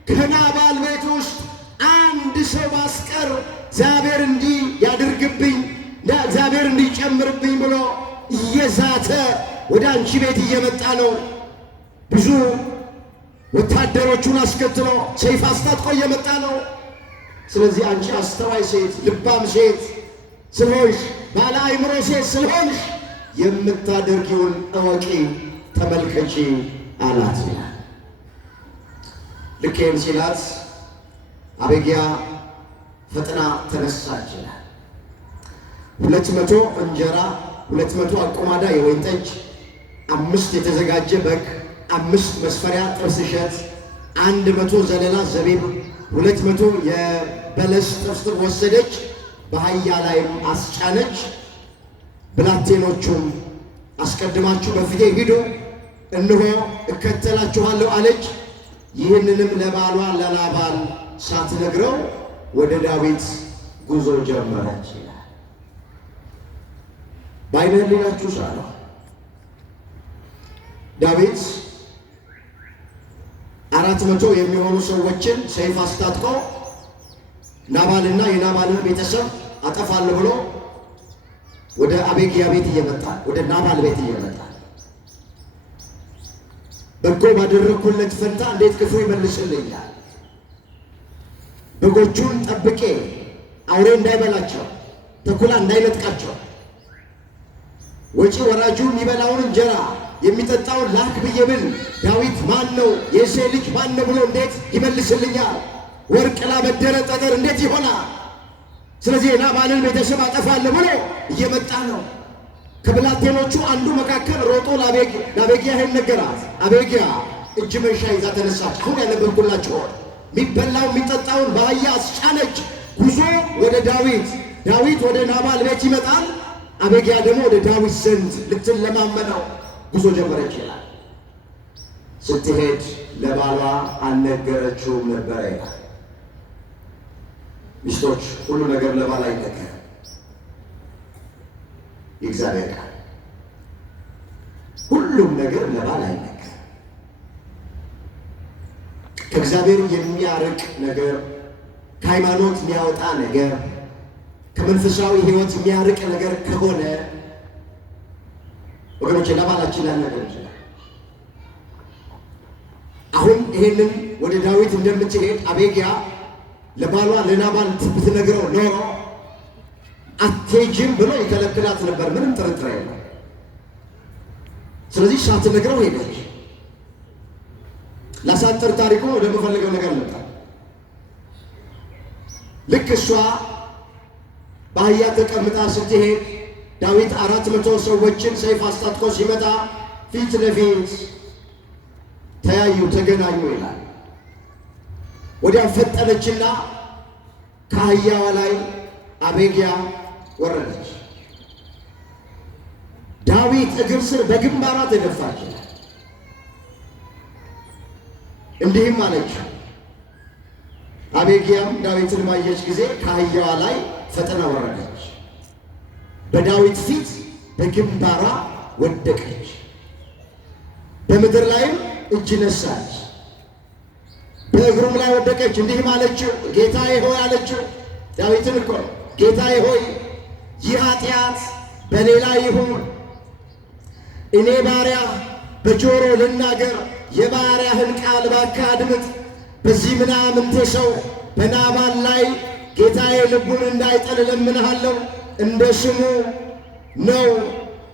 ከናባል ቤት ውስጥ አንድ ሰው ባስቀር እግዚአብሔር እንዲህ ያድርግብኝ፣ እግዚአብሔር እንዲጨምርብኝ ብሎ እየዛተ ወደ አንቺ ቤት እየመጣ ነው። ብዙ ወታደሮቹን አስከትሎ ሰይፍ አስታጥቆ እየመጣ ነው። ስለዚህ አንቺ አስተዋይ ሴት፣ ልባም ሴት ስለሆንሽ፣ ባለ አእምሮ ሴት ስለሆንሽ የምታደርጊውን እወቂ፣ ተመልከቺ አላት። ልኬን ሲላት አቤግያ ፈጥና ተነሳች ይላል። 200 እንጀራ፣ 200 አቁማዳ የወይን ጠጅ፣ 5 የተዘጋጀ በግ፣ 5 መስፈሪያ ጥብስ እሸት፣ 100 ዘለላ ዘቢብ፣ 200 የበለስ ጥፍጥፍ ወሰደች፣ በአህያ ላይም አስጫነች። ብላቴኖቹም አስቀድማችሁ በፊቴ ሂዱ፣ እነሆ እከተላችኋለሁ አለች። ይህንንም ለባሏ ለናባል ሳትነግረው ወደ ዳዊት ጉዞ ጀመረች ይላል። በዓይነ ሕሊናችሁ ሳለው ዳዊት 400 የሚሆኑ ሰዎችን ሰይፍ አስታጥቆ ናባልና የናባልን ቤተሰብ አጠፋለሁ ብሎ ወደ አቤግያ ቤት እየመጣ ወደ ናባል ቤት እየመጣ በጎ ባደረግኩለት ፈንታ እንዴት ክፉ ይመልስልኛል? በጎቹን ጠብቄ አውሬ እንዳይበላቸው፣ ተኩላ እንዳይነጥቃቸው፣ ወጪ ወራጁ የሚበላውን እንጀራ የሚጠጣውን ላክ ብዬ ብል ዳዊት ማን ነው የእሴይ ልጅ ማን ነው ብሎ እንዴት ይመልስልኛል? ወርቅ ላበደረ ጠጠር እንዴት ይሆናል? ስለዚህ የናባልን ቤተሰብ አጠፋለሁ ብሎ እየመጣ ነው። ከብላቴኖቹ አንዱ መካከል ሮጦ ለአቤግያ ይህን ነገራት። አቤግያ እጅ መንሻ ይዛ ተነሳች። አሁን ያነበብኩላችሁ የሚበላው የሚጠጣውን በአህያ አስጫነች። ጉዞ ወደ ዳዊት፣ ዳዊት ወደ ናባል ቤት ይመጣል። አቤግያ ደግሞ ወደ ዳዊት ዘንድ ልትለማመነው ጉዞ ጀመረች ይላል። ስትሄድ ለባሏ አልነገረችውም ነበረ ይላል። ሚስቶች ሁሉ ነገር ለባል አይነገርም። የእግዚአብሔር ቃል ሁሉም ነገር ለባል አይነገርም። ከእግዚአብሔር የሚያርቅ ነገር፣ ከሃይማኖት የሚያወጣ ነገር፣ ከመንፈሳዊ ሕይወት የሚያርቅ ነገር ከሆነ ወገኖቼ ለባላችን ላልነገር ይችላል። አሁን ይሄንን ወደ ዳዊት እንደምትሄድ አቤግያ ለባሏ ለናባል ብትነግረው ኖሮ አትሄጂም ብሎ ይከለክላት ነበር። ምንም ጥርጥር የለም። ስለዚህ ሳትነግረው ሄደች። ላሳጥር ታሪኩን ወደ መፈልገው ነገር መጣ። ልክ እሷ በአህያ ተቀምጣ ስትሄድ ዳዊት 400 ሰዎችን ሰይፍ አስታጥቆ ሲመጣ ፊት ለፊት ተያዩ፣ ተገናኙ ይላል። ወዲያው ፈጠነችና ከአህያዋ ላይ አቤግያ ወረደች። ዳዊት እግር ስር በግንባሯ ተደፋች። እንዲህም አለች። አቤግያም ዳዊትን ባየች ጊዜ ከአህያዋ ላይ ፈጥና ወረደች፣ በዳዊት ፊት በግንባሯ ወደቀች፣ በምድር ላይም እጅ ነሳች፣ በእግሩም ላይ ወደቀች። እንዲህም አለችው፣ ጌታዬ ሆይ አለችው። ዳዊትን እኮ ጌታዬ ሆይ ይህ ኃጢአት በእኔ ላይ ይሁን፣ እኔ ባሪያ በጆሮ ልናገር፣ የባሪያህን ቃል እባክህ አድምጥ። በዚህ ምናምንቴ ሰው በናባል ላይ ጌታዬ ልቡን እንዳይጠል እለምንሃለሁ። እንደ ስሙ ነው፣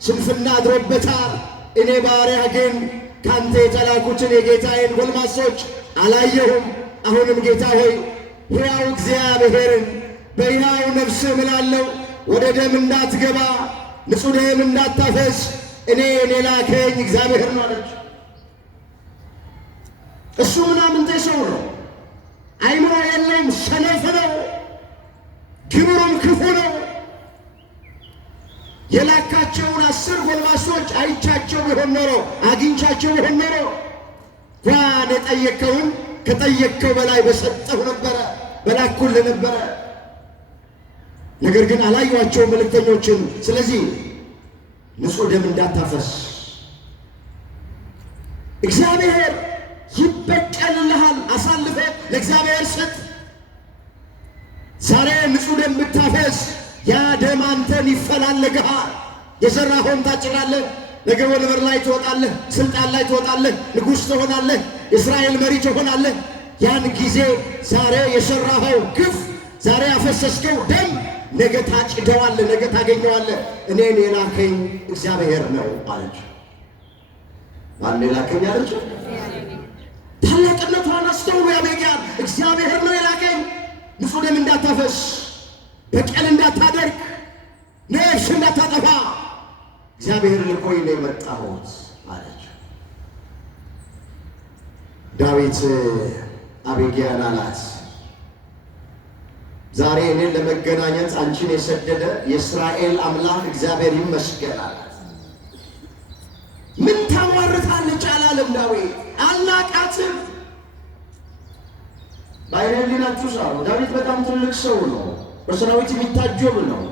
ስንፍና አድሮበታል። እኔ ባሪያ ግን ካንተ የተላኩትን የጌታዬን ጎልማሶች አላየሁም። አሁንም ጌታ ሆይ ሕያው እግዚአብሔርን በሕያው ነፍስህ እምላለሁ፣ ወደ ደም እንዳትገባ ንጹሕ ደም እንዳታፈስ እኔን የላከኝ እግዚአብሔር ነው አለች። እሱ ምናምንቴ ሰው ነው፣ አይምሮ የለውም፣ ሰነፍ ነው፣ ግብሩም ክፉ ነው። የላካቸውን 10 ጎልማሶች አይቻቸው ቢሆን ኖሮ አግኝቻቸው ቢሆን ኖሮ እንኳን የጠየቅከውን ከጠየቅከው በላይ በሰጠሁ ነበረ፣ በላኩልህ ነበረ። ነገር ግን አላዩአቸው መልእክተኞችን። ስለዚህ ንጹሕ ደም እንዳታፈስ እግዚአብሔር ይበቀልልሃል። አሳልፈ ለእግዚአብሔር ስጥ። ዛሬ ንጹሕ ደም ብታፈስ ያ ደም አንተን ይፈላለግሃል። የዘራኸውን ታጭዳለህ። ነገ ወንበር ላይ ትወጣለህ፣ ስልጣን ላይ ትወጣለህ፣ ንጉሥ ትሆናለህ፣ የእስራኤል መሪ ትሆናለህ። ያን ጊዜ ዛሬ የሠራኸው ግፍ፣ ዛሬ ያፈሰስከው ደም ነገ ታጭደዋለህ፣ ነገ ታገኘዋለህ። እኔን የላከኝ እግዚአብሔር ነው አለች። ማን የላከኝ አለች? ታላቅነቷን አስተውሉ ያቤግያን። እግዚአብሔር ነው የላከኝ። ንጹሕ ደም እንዳታፈስ፣ በቀል እንዳታደርግ፣ ነፍስ እንዳታጠፋ እግዚአብሔር ልኮኝ ነው የመጣሁት አለች። ዳዊት አቤግያን አላት፣ ዛሬ እኔን ለመገናኘት አንቺን የሰደደ የእስራኤል አምላክ እግዚአብሔር ይመስገን አላት። ምን ታሟርታለች አላለም ዳዊት። አልናቃትም። በዓይነ ሕሊናችሁ ሳሉ ዳዊት በጣም ትልቅ ሰው ነው። በሰራዊት የሚታጀብ ነው።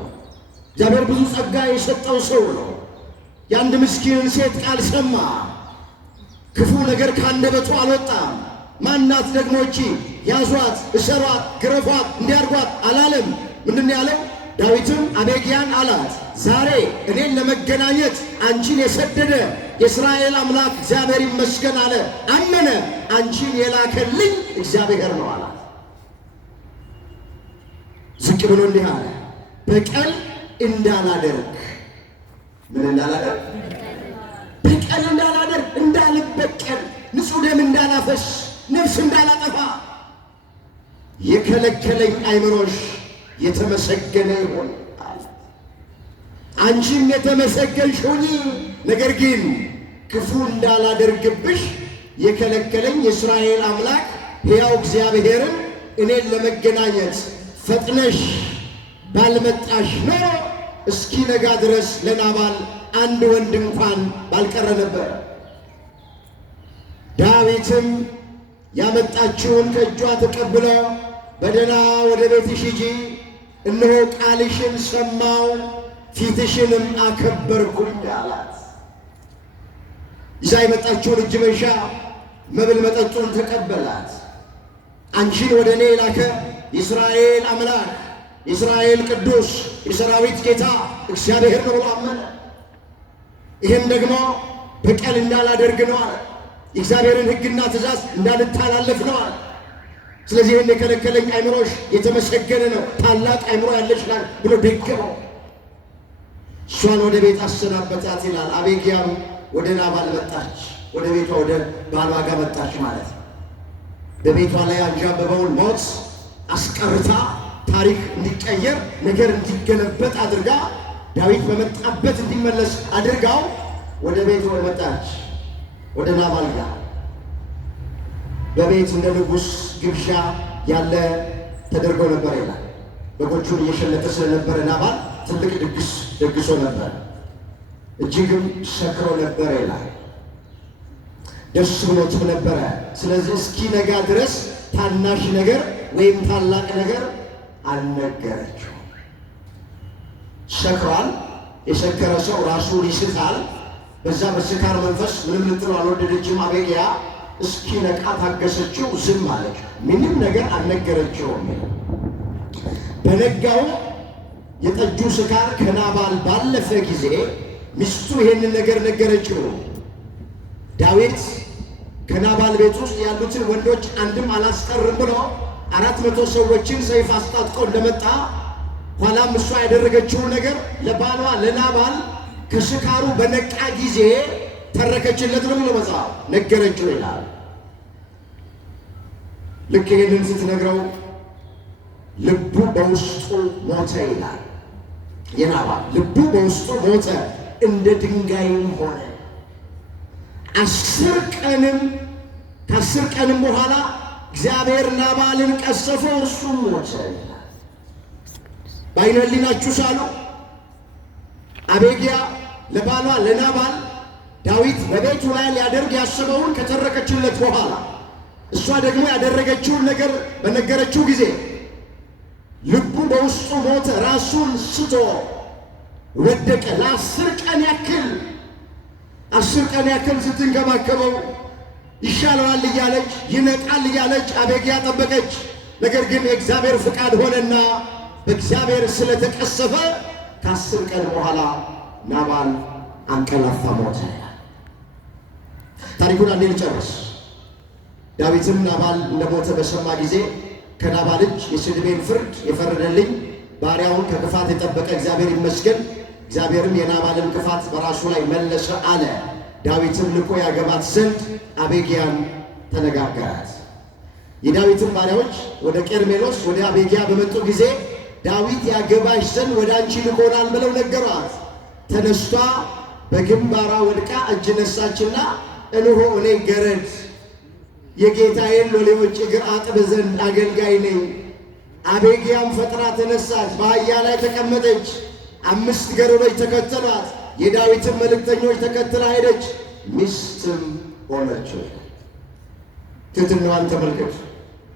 እግዚአብሔር ብዙ ጸጋ የሰጠው ሰው ነው። የአንድ ምስኪንን ሴት ቃል ሰማ። ክፉ ነገር ካንደበቱ አልወጣም። ማናት ደግሞ እቺ? ያዟት፣ እሰሯት፣ ግረፏት፣ እንዲያርጓት አላለም። ምንድን ያለው? ዳዊትም አቤግያን አላት፣ ዛሬ እኔን ለመገናኘት አንቺን የሰደደ የእስራኤል አምላክ እግዚአብሔር ይመስገን አለ። አመነ። አንቺን የላከልኝ እግዚአብሔር ነው አላት። ዝቅ ብሎ እንዲህ አለ፣ በቀል እንዳላደርግ። ምን እንዳላደርግ? በቀል እንዳላደርግ፣ እንዳልበቀል፣ ንጹሕ ደም እንዳላፈስ፣ ነፍስ እንዳላጠፋ የከለከለኝ አይምሮሽ የተመሰገነ ይሁን። አንቺም የተመሰገንሽ ሁኚ። ነገር ግን ክፉ እንዳላደርግብሽ የከለከለኝ የእስራኤል አምላክ ሕያው እግዚአብሔርን እኔን ለመገናኘት ፈጥነሽ ባልመጣሽ ኖሮ እስኪነጋ ድረስ ለናባል አንድ ወንድ እንኳን ባልቀረ ነበር። ዳዊትም ያመጣችውን ከእጇ ተቀብሎ በደህና ወደ ቤትሽ ሂጂ፣ እነሆ ቃልሽን ሰማው፣ ፊትሽንም አከበርኩኝ አላት። ይዛ የመጣችውን እጅ መንሻ መብል መጠጡን ተቀበላት። አንቺን ወደ እኔ የላከ የእስራኤል አምላክ የእስራኤል ቅዱስ የሰራዊት ጌታ እግዚአብሔር ነው ብሎ አመነ። ይህም ደግሞ በቀል እንዳላደርግ ነው አለ። የእግዚአብሔርን ሕግና ትእዛዝ እንዳልተላለፍ ነው አለ። ስለዚህ ይህን የከለከለኝ አይምሮሽ የተመሰገነ ነው፣ ታላቅ አይምሮ ያለሽ ናት ብሎ ደገመው። እሷን ወደ ቤት አሰናበታት ይላል። አቤግያም ወደ ናባል መጣች፣ ወደ ቤቷ ወደ ባሏ ጋር መጣች ማለት ነው። በቤቷ ላይ አንዣበበውን ሞት አስቀርታ ታሪክ እንዲቀየር ነገር እንዲገለበጥ አድርጋ ዳዊት በመጣበት እንዲመለስ አድርጋው ወደ ቤቱ መጣች። ወደ ናባል ጋር በቤት እንደ ንጉሥ ግብዣ ያለ ተደርገው ነበር ይላል። በጎቹን እየሸለተ ስለነበረ ናባል ትልቅ ድግስ ደግሶ ነበር፣ እጅግም ሰክሮ ነበር ይላል። ደስ ብሎትም ነበረ። ስለዚህ እስኪነጋ ድረስ ታናሽ ነገር ወይም ታላቅ ነገር አልነገረችው። ሰክሯል። የሰከረ ሰው ራሱን ይስታል። በዛ በስካር መንፈስ ምንም ልትለው አልወደደችም። አቤግያ እስኪነቃ ታገሰችው፣ ዝም አለች። ምንም ነገር አልነገረችውም። በነጋው የጠጁ ስካር ከናባል ባለፈ ጊዜ ሚስቱ ይሄንን ነገር ነገረችው። ዳዊት ከናባል ቤት ውስጥ ያሉትን ወንዶች አንድም አላስቀርም ብሎ 400 ሰዎችን ሰይፍ አስታጥቆ እንደመጣ ኋላም እሷ ያደረገችውን ነገር ለባሏ ለናባል ከስካሩ በነቃ ጊዜ ተረከችለት ነው ብሎ መጽሐፍ ነገረችው ይላል። ልክ ይህንን ስትነግረው ልቡ በውስጡ ሞተ ይላል። የናባል ልቡ በውስጡ ሞተ፣ እንደ ድንጋይም ሆነ። 10 ቀንም በኋላ እግዚአብሔር ናባልን ቀሰፈው፣ እርሱም ሞተ ይላል። በዓይነ ሕሊናችሁ ሳሉ አቤግያ ለባሏ ለናባል ዳዊት በቤቱ ላይ ሊያደርግ ያሰበውን ከተረከችለት በኋላ እሷ ደግሞ ያደረገችውን ነገር በነገረችው ጊዜ ልቡ በውስጡ ሞተ፣ ራሱን ስቶ ወደቀ። ለ10 ቀን ያክል ስትንከባከበው ይሻለዋል እያለች ይነቃል እያለች አቤግያ ጠበቀች። ነገር ግን የእግዚአብሔር ፍቃድ ሆነና በእግዚአብሔር ስለተቀሰፈ ከ10 ቀን በኋላ ናባል አንቀላፋ፣ ሞተ። ታሪኩን አንዴ ልጨርስ። ዳዊትም ናባል እንደሞተ በሰማ ጊዜ ከናባል እጅ የስድቤን ፍርድ የፈረደልኝ ባሪያውን ከክፋት የጠበቀ እግዚአብሔር ይመስገን፣ እግዚአብሔርም የናባልን ክፋት በራሱ ላይ መለሰ አለ። ዳዊትም ልኮ ያገባት ዘንድ አቤግያን ተነጋገራት። የዳዊትን ባሪያዎች ወደ ቀርሜሎስ ወደ አቤግያ በመጡ ጊዜ ዳዊት ያገባሽ ዘንድ ወደ አንቺ ልኮናል ብለው ነገሯት። ተነስቷ በግንባሯ ወድቃ እጅ ነሳችና እንሆ እኔ ገረድ የጌታዬን ሎሌዎች እግር አጥብ ዘንድ አገልጋይ ነኝ። አቤግያም ፈጥና ተነሳች፣ በአህያ ላይ ተቀመጠች። 5 ገረዶች ተከተሏት፣ የዳዊትን መልእክተኞች ተከትላ ሄደች፣ ሚስትም ሆነችው። ትሕትናዋን ተመልከቱ።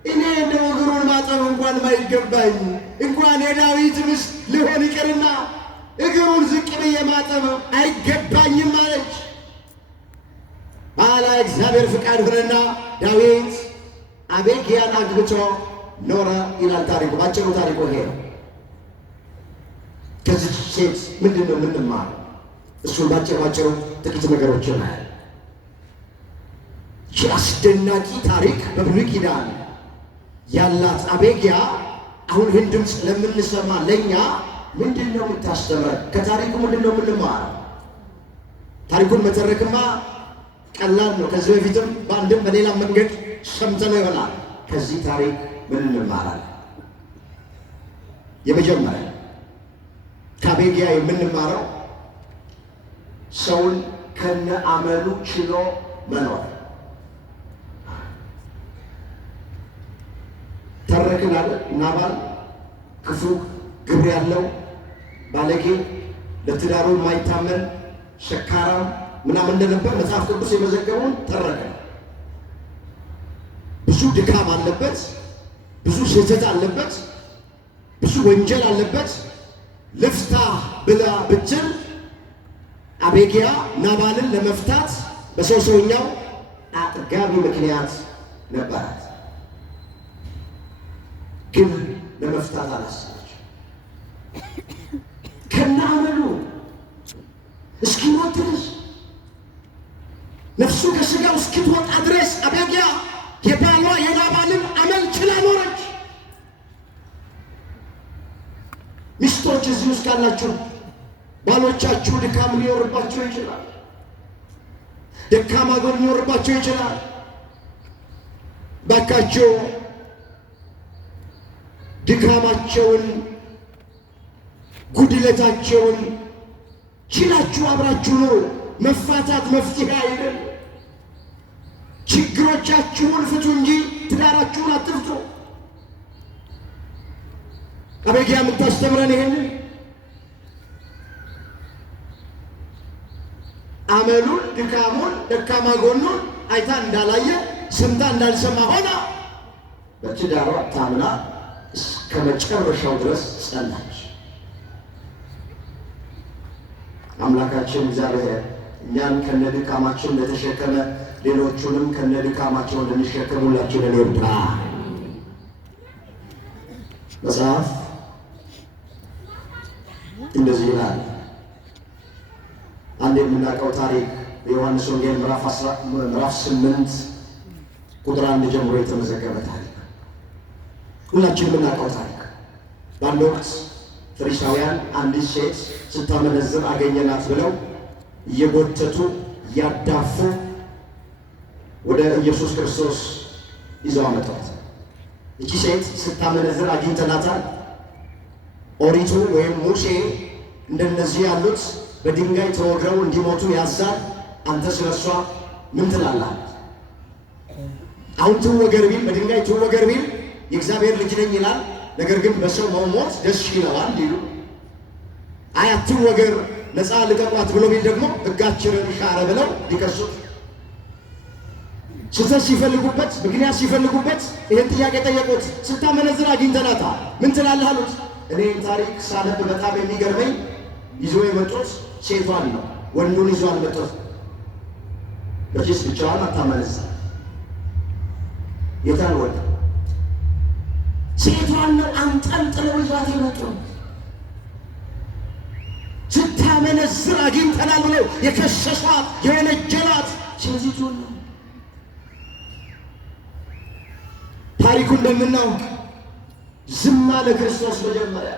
እኔ እንደው እግሩን ማጠብ እንኳን ማይገባኝ እንኳን የዳዊት ሚስት ልሆን ይቅርና እግሩን ዝቅ ብዬ ማጠብ አይገባኝም አለች። ባላ እግዚአብሔር ፍቃድ ሆነና ዳዊት አቤግያን አግብቶ ኖረ ይላል ታሪኩ። ባጭሩ ታሪኩ ይሄ ነው። ከዚህ ሴት ምንድን ነው የምንማረው? እሱን ባጭሩ ጥቂት ነገሮችን አያል። ይህ አስደናቂ ታሪክ በብሉይ ኪዳን ያላት አቤግያ አሁን ይህን ድምፅ ለምንሰማ ለእኛ ምንድን ነው የምታስተምረን? ከታሪኩ ምንድን ነው የምንማረው? ታሪኩን መተረክማ ቀላል ነው። ከዚህ በፊትም በአንድም በሌላ መንገድ ሰምተነው ይሆናል። ከዚህ ታሪክ ምን እንማራለን? የመጀመሪያ ከአቤግያ የምንማረው ሰውን ከነ አመሉ ችሎ መኖር። ተረክን አለ ናባል ክፉ ግብር ያለው ባለጌ፣ ለትዳሩ የማይታመን ሸካራም ምናምን እንደነበር መጽሐፍ ቅዱስ የመዘገበውን ተረከ። ብዙ ድካም አለበት፣ ብዙ ስህተት አለበት፣ ብዙ ወንጀል አለበት። ልፍታ ብላ ብትል አቤግያ ናባልን ለመፍታት በሰውኛው አጥጋቢ ምክንያት ነበራት፣ ግን ለመፍታት አላሰበች። ከነአመሉ እስኪሞት ድረስ ነፍሱ ከሥጋው እስክትወጣ ድረስ አቤግያ የባሏ የናባልን አመል ችላ ኖረች። ሚስቶች እዚህ ውስጥ ካላችሁ ባሎቻችሁ ድካም ሊኖርባቸው ይችላል። ደካማ ጎን ሊኖርባቸው ይችላል። ባካቸው ድካማቸውን ጉድለታቸውን ችላችሁ አብራችሁ ነው። መፋታት መፍትሄ አይደለም። ችግሮቻችሁን ፍቱ እንጂ ትዳራችሁን አትፍቱ። አበጊያ የምታስተምረን ይሄንን አመሉን ድካሙን ደካማ ጎኑን አይታ እንዳላየ ሰምታ እንዳልሰማ ሆና በትዳሯ ታምና እስከ መጨረሻው ድረስ ጸናች። አምላካችን እግዚአብሔር እኛን ከነድካማችን እንደተሸከመ ሌሎቹንም ከነድካማቸው እንደሚሸከም ሁላችንን ይርዳ። መጽሐፍ እንደዚህ ይላል። አንድ የምናውቀው ታሪክ በዮሐንስ ወንጌል ምዕራፍ 8 ቁጥር 1 ጀምሮ የተመዘገበ ታሪክ፣ ሁላችን የምናውቀው ታሪክ። በአንድ ወቅት ፈሪሳውያን አንዲት ሴት ስታመነዝር አገኘናት ብለው እየጎተቱ እያዳፉ ወደ ኢየሱስ ክርስቶስ ይዘው አመጣት። እቺ ሴት ስታመነዝር አግኝተናታል። ኦሪቱ ወይም ሙሴ እንደነዚህ ያሉት በድንጋይ ተወግረው እንዲሞቱ ያዛል። አንተ ስለሷ ምን ትላለህ? አሁን ትወገር ቢል በድንጋይ ትወገር ቢል የእግዚአብሔር ልጅ ነኝ ይላል። ነገር ግን በሰው መሞት ደስ ይለዋል ይሉ። አይ አትወገር ነፃ ልቀቋት ብሎ ቢል ደግሞ ሕጋችንን ሻረ ብለው ሊከሱት ስህተት ሲፈልጉበት ምክንያት ሲፈልጉበት ይህን ጥያቄ ጠየቁት። ስታመነዝር አግኝተናታል ምን ትላለህ አሉት። እኔን ታሪክ ሳነብ በጣም የሚገርመኝ ይዞ የመጡት ሴቷን ነው፣ ወንዱን ይዞ አልመጡት። በጭስ ብቻዋን አታመነዝር። የታል ወንድ? ሴቷን ነው አንጠልጥለው ይዟት የመጡት። ስታመነዝር አግኝተናል ብለው የከሰሷት የወነጀሏት ሴቲቱን ነው። ታሪኩ እንደምናውቅ ዝም አለ ክርስቶስ። መጀመሪያ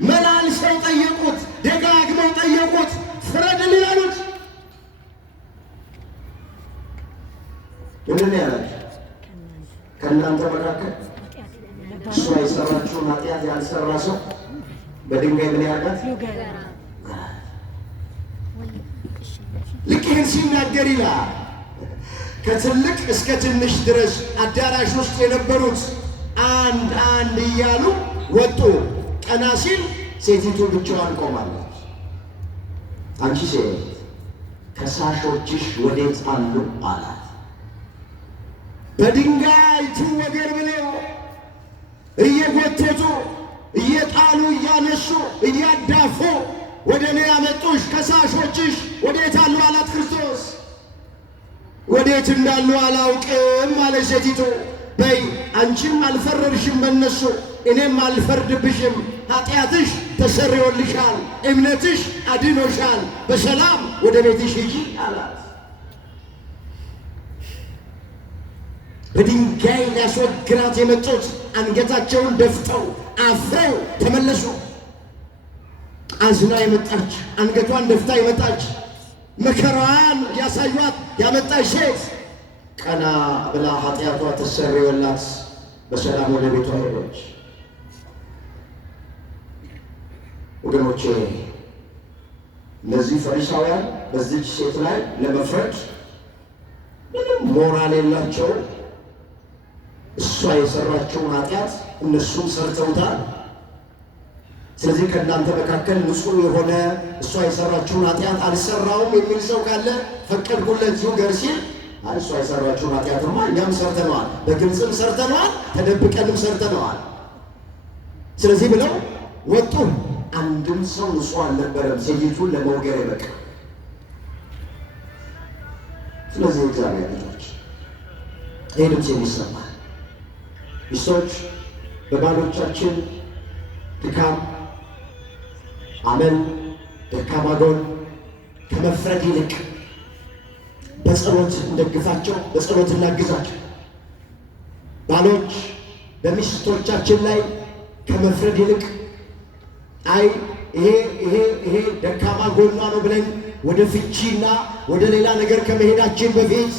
መላልሰው ጠየቁት፣ ደጋግመው ጠየቁት፣ ፍረድልን አሉት። ምንድን ነው ያላቸው? ከእናንተ መካከል እሷ የሰራችውን ኃጢአት ያልሰራ ሰው በድንጋይ ምን ያርጋት? ልክ ይህን ሲናገር ይላል ከትልቅ እስከ ትንሽ ድረስ አዳራሽ ውስጥ የነበሩት አንድ አንድ እያሉ ወጡ። ቀና ሲል ሴቲቱ ብቻዋን ቆማለች። አንቺ ሴት ከሳሾችሽ ወዴት አሉ አላት። በድንጋይ ትወገር ብለው እየጎተቱ እየጣሉ እያነሱ እያዳፉ ወደ እኔ ያመጡሽ ከሳሾችሽ ወዴት አሉ አላት ክርስቶስ። ወዴት እንዳሉ አላውቅም አለች ሴቲቱ። በይ አንቺም አልፈረድሽም በእነሱ እኔም አልፈርድብሽም። ኃጢአትሽ ተሰርዮልሻል፣ እምነትሽ አድኖሻል፣ በሰላም ወደ ቤትሽ ሂጂ አላት። በድንጋይ ሊያስወግራት የመጡት አንገታቸውን ደፍተው አፍረው ተመለሱ። አዝና የመጣች አንገቷን ደፍታ የመጣች መከራዋን ያሳዩት ያመጣች ሴት ቀና ብላ ኃጢአቷ ተሰርዮላት በሰላም ወደ ቤቷ ሄደች። ወገኖቼ እነዚህ ፈሪሳውያን በዚች ሴት ላይ ለመፍረድ ምንም ሞራል የላቸው። እሷ የሰራችውን ኃጢአት እነሱም ሰርተውታል። ስለዚህ ከእናንተ መካከል ንጹሕ የሆነ እሷ የሰራችውን ኃጢአት አልሰራውም የሚል ሰው ካለ ፈቀድኩለት ይውገር ሲል እሷ የሰራችውን ኃጢአትማ እኛም ሰርተነዋል፣ በግልጽም ሰርተነዋል፣ ተደብቀንም ሰርተነዋል። ስለዚህ ብለው ወጡ። አንድም ሰው ንጹሕ አልነበረም ሴቲቱን ለመውገር የበቃ። ስለዚህ እግዚአብሔር ልጆች ይህ ድምፅ የሚሰማል ሚስቶች በባሎቻችን ድካም፣ አመል፣ ደካማ ጎን ከመፍረድ ይልቅ በጸሎት እንደግፋቸው፣ በጸሎት እናግዛቸው። ባሎች በሚስቶቻችን ላይ ከመፍረድ ይልቅ አይ ይሄ ደካማ ጎኗ ነው ብለን ወደ ፍቺና ወደ ሌላ ነገር ከመሄዳችን በፊት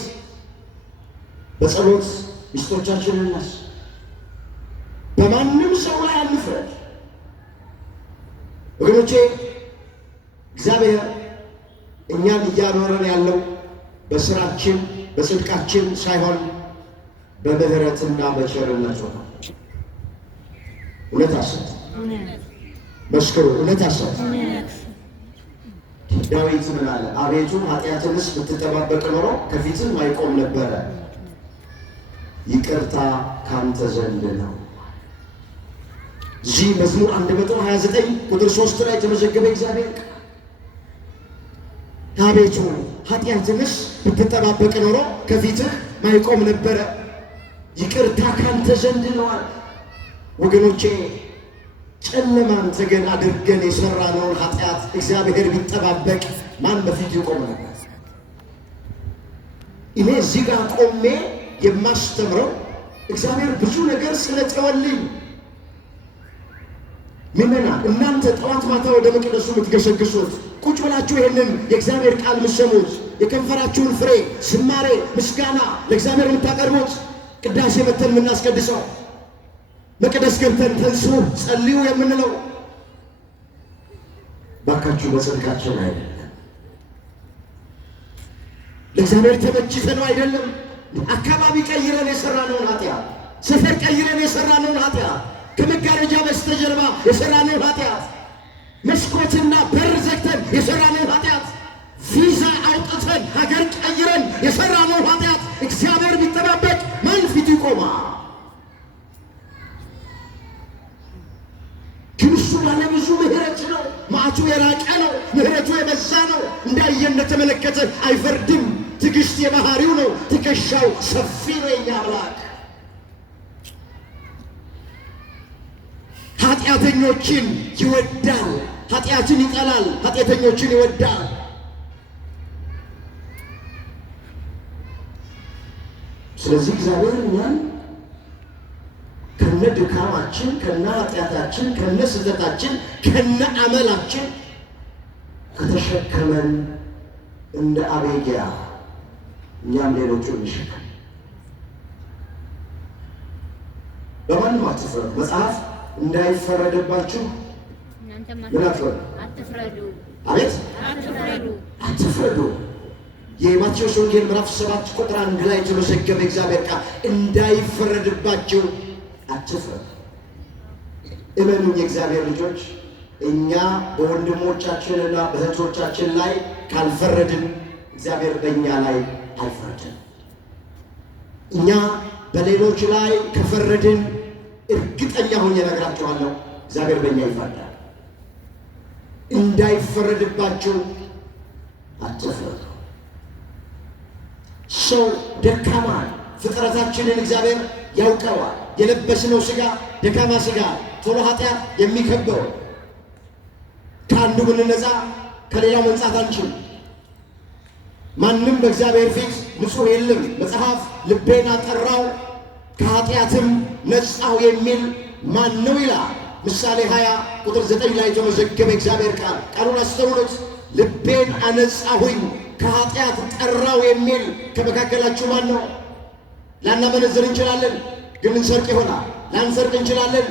በጸሎት ሚስቶቻችንን እናስ በማንም ሰው ላይ አንፍረድ ወገኖቼ። እግዚአብሔር እኛን እያኖረን ያለው በስራችን በጽድቃችን ሳይሆን በምህረትና በቸርነቱ ነው። እውነት አሰብ መስክሩ፣ እውነት አሰብ። ዳዊት ምን አለ? አቤቱ ኃጢአትንስ ብትጠባበቅ ኖሮ ከፊትህ አይቆም ነበረ፣ ይቅርታ ካንተ ዘንድ ነው። እዚህ መዝሙር 129 ቁጥር 3 ላይ የተመዘገበ እግዚአብሔር አቤቱ ኃጢአትንስ ብትጠባበቅ ኖሮ ከፊትህ አይቆም ነበረ፣ ይቅርታ ካንተ ዘንድ ነው። ወገኖቼ ጨለማን ተገን አድርገን የሰራነውን ኃጢአት እግዚአብሔር ቢጠባበቅ ማን በፊት ይቆም ነበር? እኔ እዚህ ጋር ቆሜ የማስተምረው እግዚአብሔር ብዙ ነገር ስለተወልኝ ምእመናን፣ እናንተ ጠዋት ማታ ወደ መቅደሱ የምትገሰግሱት ቁጭ ብላችሁ ይህንን የእግዚአብሔር ቃል የምትሰሙት የከንፈራችሁን ፍሬ ዝማሬ፣ ምስጋና ለእግዚአብሔር የምታቀርቡት ቅዳሴ መተን የምናስቀድሰው መቅደስ ገብተን ተንሱ ጸልዩ የምንለው ባካችሁ በጽድቃችን አይደለም፣ ለእግዚአብሔር ተመችተነው አይደለም። አካባቢ ቀይረን የሰራነውን ኃጢአት፣ ሰፈር ቀይረን የሰራነውን ኃጢአት፣ ከመጋረጃ በስተጀርባ የሰራነውን ኃጢአት፣ መስኮትና በር ዘግተን የሰራነውን ኃጢአት፣ ቪዛ አውጥተን ሀገር ቀይረን የሰራነውን ኃጢአት እግዚአብሔር ቢጠባበቅ ማን ፊት ይቆማል? ግን እሱ ባለ ብዙ ምሕረት ነው። መዓቱ የራቀ ነው፣ ምሕረቱ የበዛ ነው። እንዳየን እንደተመለከተ አይፈርድም። ትዕግስት የባህሪው ነው። ትከሻው ሰፊ ነው። የኛ አምላክ ኃጢአተኞችን ይወዳል፣ ኃጢአትን ይጠላል፣ ኃጢአተኞችን ይወዳል። ስለዚህ እግዚአብሔር እኛን ከነ ድካማችን ከነ ኃጢአታችን ከነ ስህተታችን ከነ አመላችን ከተሸከመን እንደ አቤጊያ እኛም ሌሎቹን እንሸከም። በማንም አትፍረዱ። መጽሐፍ እንዳይፈረድባችሁ ምን አትፍረዱ። አቤት አትፍረዱ። የማቴዎስ ወንጌል ምዕራፍ 7 ቁጥር 1 ላይ የተመዘገበ እግዚአብሔር ቃል እንዳይፈረድባችሁ አትፍረዱ። እመኑኝ የእግዚአብሔር ልጆች፣ እኛ በወንድሞቻችንና በእህቶቻችን ላይ ካልፈረድን እግዚአብሔር በእኛ ላይ አይፈረድም። እኛ በሌሎች ላይ ከፈረድን እርግጠኛ ሆኜ እነግራችኋለሁ እግዚአብሔር በእኛ ይፈርዳል። እንዳይፈረድባችሁ አትፍረዱ። ሰው ደካማ ፍጥረታችንን እግዚአብሔር ያውቀዋል። የለበስነው ሥጋ ደካማ ሥጋ ቶሎ ኃጢአት የሚከበው ከአንዱ ብንነጻ ከሌላው መንጻት አንችልም። ማንም በእግዚአብሔር ፊት ንጹሕ የለም። መጽሐፍ ልቤን አጠራው ከኃጢአትም ነጻው የሚል ማን ነው ይላል። ምሳሌ 20 ቁጥር 9 ላይ የተመዘገበ እግዚአብሔር ቃል ቃሉን አስተውሉት። ልቤን አነጻሁኝ ከኃጢአት ጠራው የሚል ከመካከላችሁ ማን ነው? ላናመነዝር እንችላለን፣ ግን እንሰርቅ ይሆናል። ላንሰርቅ እንችላለን፣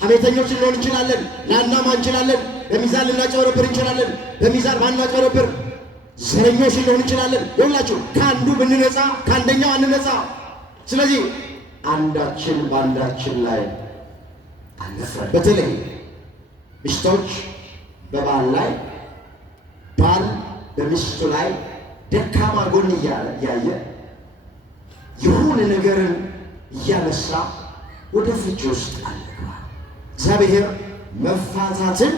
ሐሜተኞች ልንሆን እንችላለን፣ ላናማ እንችላለን። በሚዛን ልናጨበረብር እንችላለን፣ በሚዛን ማናጨበረብር ዘረኞች ልንሆን እንችላለን። ይሁላችሁ ከአንዱ ብንነጻ ከአንደኛው አንነጻ። ስለዚህ አንዳችን በአንዳችን ላይ አንፍረድ። በተለይ ሚስቶች በባል ላይ፣ ባል በሚስቱ ላይ ደካማ ጎን እያየ የሆነ ነገርን እያነሳ ወደ ፍቺ ውስጥ አልገባ። እግዚአብሔር መፋታትን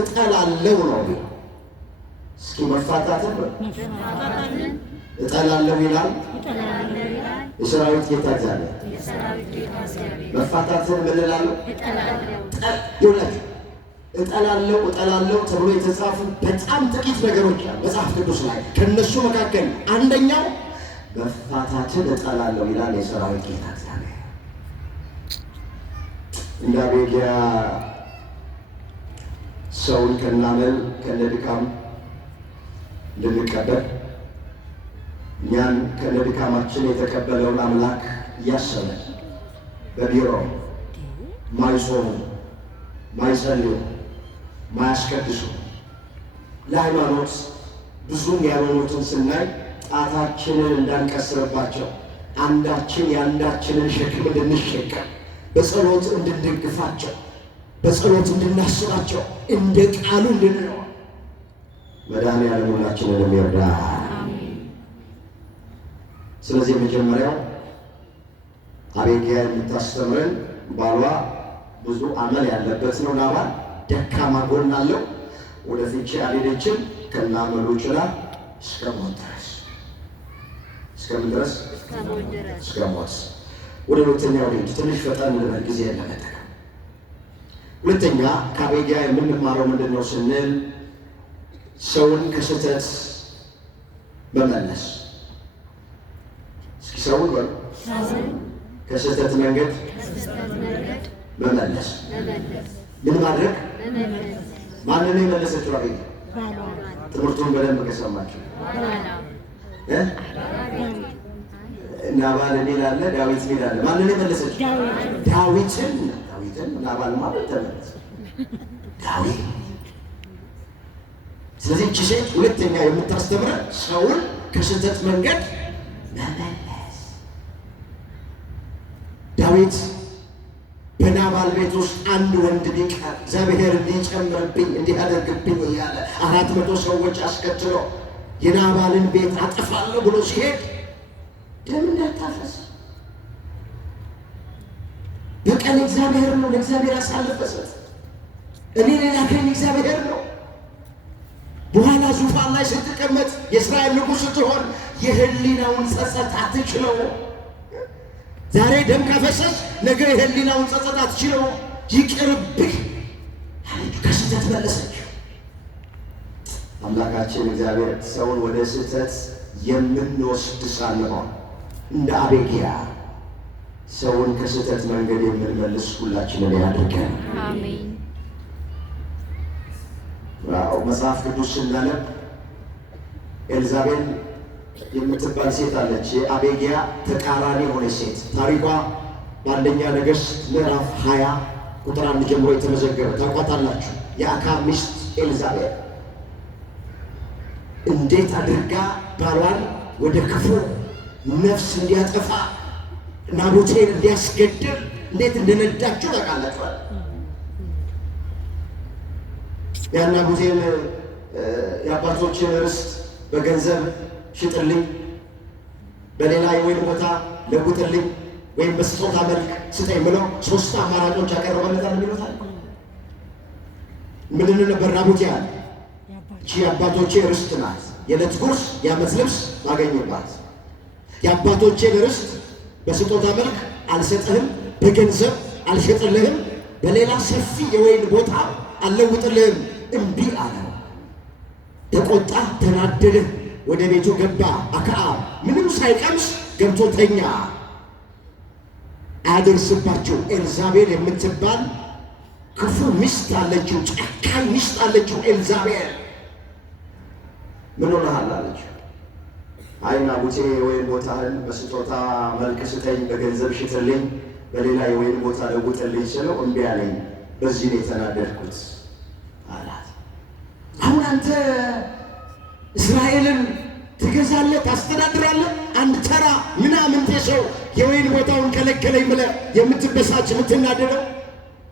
እጠላለሁ ነው። እስኪ መፋታትን እጠላለሁ ይላል የሰራዊት ጌታ እግዚአብሔር። መፋታትን ምን እላለሁ? ይውላችሁ እጠላለሁ ተብሎ የተጻፉ በጣም ጥቂት ነገሮች አሉ መጽሐፍ ቅዱስ ላይ። ከነሱ መካከል አንደኛው መፋታትን እጠላለሁ ይላል የሰራዊት ጌታ እግዚአብሔር። እንደ አቤጊያ ሰውን ከናመል ከነድካም እንድንቀበል እኛን ከነድካማችን የተቀበለውን አምላክ እያሰበ በቢሮ ማይጾሙ ማይጸልዩ ማያስቀድሱ ለሃይማኖት ብዙም ያልሆኑትን ስናይ ጣታችንን እንዳንቀስርባቸው አንዳችን የአንዳችንን ሸክም እንድንሸከም በጸሎት እንድንደግፋቸው በጸሎት እንድናስባቸው እንደ ቃሉ እንድንኖር መድኃኔዓለም ሁላችንን ይርዳ። ስለዚህ መጀመሪያው አቤግያ የምታስተምረን ባሏ ብዙ አመል ያለበት ነው። ናባል ደካማ ጎን አለው። ወደ ፍቺ አልሄደችም። ከናመሉ ችላ እስከ ሞት ድረስ እስከምን ድረስ እስከ ሞት። ወደ ሁለተኛው ልጅ ትንሽ ፈጠን ልበል ጊዜ ለመጠቀም። ሁለተኛ ከአቤግያ የምንማረው ምንድን ነው ስንል ሰውን ከስህተት መመለስ። እስኪ ሰውን በሉ ከስህተት መንገድ መመለስ። ምን ማድረግ? ማንን ነው የመለሰችው? አቤግያ ትምህርቱን በደንብ ከሰማችሁ ናባል የሚል አለ፣ ዳዊት የሚል አለ። ማንን ነው የመለሰችው? ዳዊትን። ናባል ማለት ተመለሰ ዳዊት። ስለዚህ እቺ ሴት ሁለተኛ የምታስተምረን ሰውን ከስህተት መንገድ መመለስ። ዳዊት በናባል ቤት ውስጥ አንድ ወንድ ቢቀር እግዚአብሔር እንዲጨምርብኝ እንዲያደርግብኝ እያለ 400 ሰዎች አስከትሎ የናባልን ቤት አጠፋለሁ ብሎ ሲሄድ ደም እንዳታፈስ በቀን እግዚአብሔር ነው፣ ለእግዚአብሔር አሳልፈ ሰጥ። እኔ ላከኝ እግዚአብሔር ነው። በኋላ ዙፋን ላይ ስትቀመጥ የእስራኤል ንጉሥ ስትሆን የህሊናውን ጸጸት አትችለው። ዛሬ ደም ካፈሰስ ነገ የህሊናውን ጸጸት አትችለው። ይቅርብህ ከስህተት መለሰች። አምላካችን እግዚአብሔር ሰውን ወደ ስህተት የምንወስድ ሳንሆን እንደ አቤግያ ሰውን ከስህተት መንገድ የምንመልስ ሁላችንን ያድርገን። አሜን። መጽሐፍ ቅዱስ ስናነብ ኤልዛቤል የምትባል ሴት አለች። የአቤግያ ተቃራኒ የሆነች ሴት። ታሪኳ በአንደኛ ነገሥት ምዕራፍ 20 ቁጥር 1 ጀምሮ የተመዘገበ ታውቋታላችሁ። የአካብ ሚስት ኤልዛቤል እንዴት አድርጋ ባሏን ወደ ክፉ ነፍስ እንዲያጠፋ ናቡቴን እንዲያስገድል እንዴት እንደነዳችሁ ታውቃላችኋል። ያን ናቡቴን የአባቶችን ርስት በገንዘብ ሽጥልኝ፣ በሌላ የወይን ቦታ ለውጥልኝ፣ ወይም በስጦታ መልክ ስጠኝ ብለው 3 አማራጮች ያቀረበለታል። የሚሉታል ምንድን ነበር? ናቡቴ ያለ እቺ የአባቶቼ ርስት ናት፣ የዕለት ጉርስ የዓመት ልብስ ባገኙባት። የአባቶቼን ርስት በስጦታ መልክ አልሰጥህም፣ በገንዘብ አልሸጥልህም፣ በሌላ ሰፊ የወይን ቦታ አልለውጥልህም። እምቢ አለው። ተቆጣ፣ ተናደደ። ወደ ቤቱ ገባ። አክዓብ ምንም ሳይቀምስ ገብቶ ተኛ። አያደርስባቸው ኤልዛቤል የምትባል ክፉ ሚስት አለችው፣ ጨካኝ ሚስት አለችው። ኤልዛቤል ምን ሆነሃል አለችው። አይ ናቡቴ የወይን ቦታህን በስጦታ መልክ ስጠኝ፣ በገንዘብ ሽጥልኝ፣ በሌላ የወይን ቦታ ለውጥልኝ ስለው እምቢ አለኝ። በዚህ ነው የተናደድኩት አላት። አሁን አንተ እስራኤልን ትገዛለህ፣ ታስተዳድራለህ። አንድ ተራ ምናምንቴ ሰው የወይን ቦታውን ከለከለኝ ብለህ የምትበሳጭ የምትናደደው፣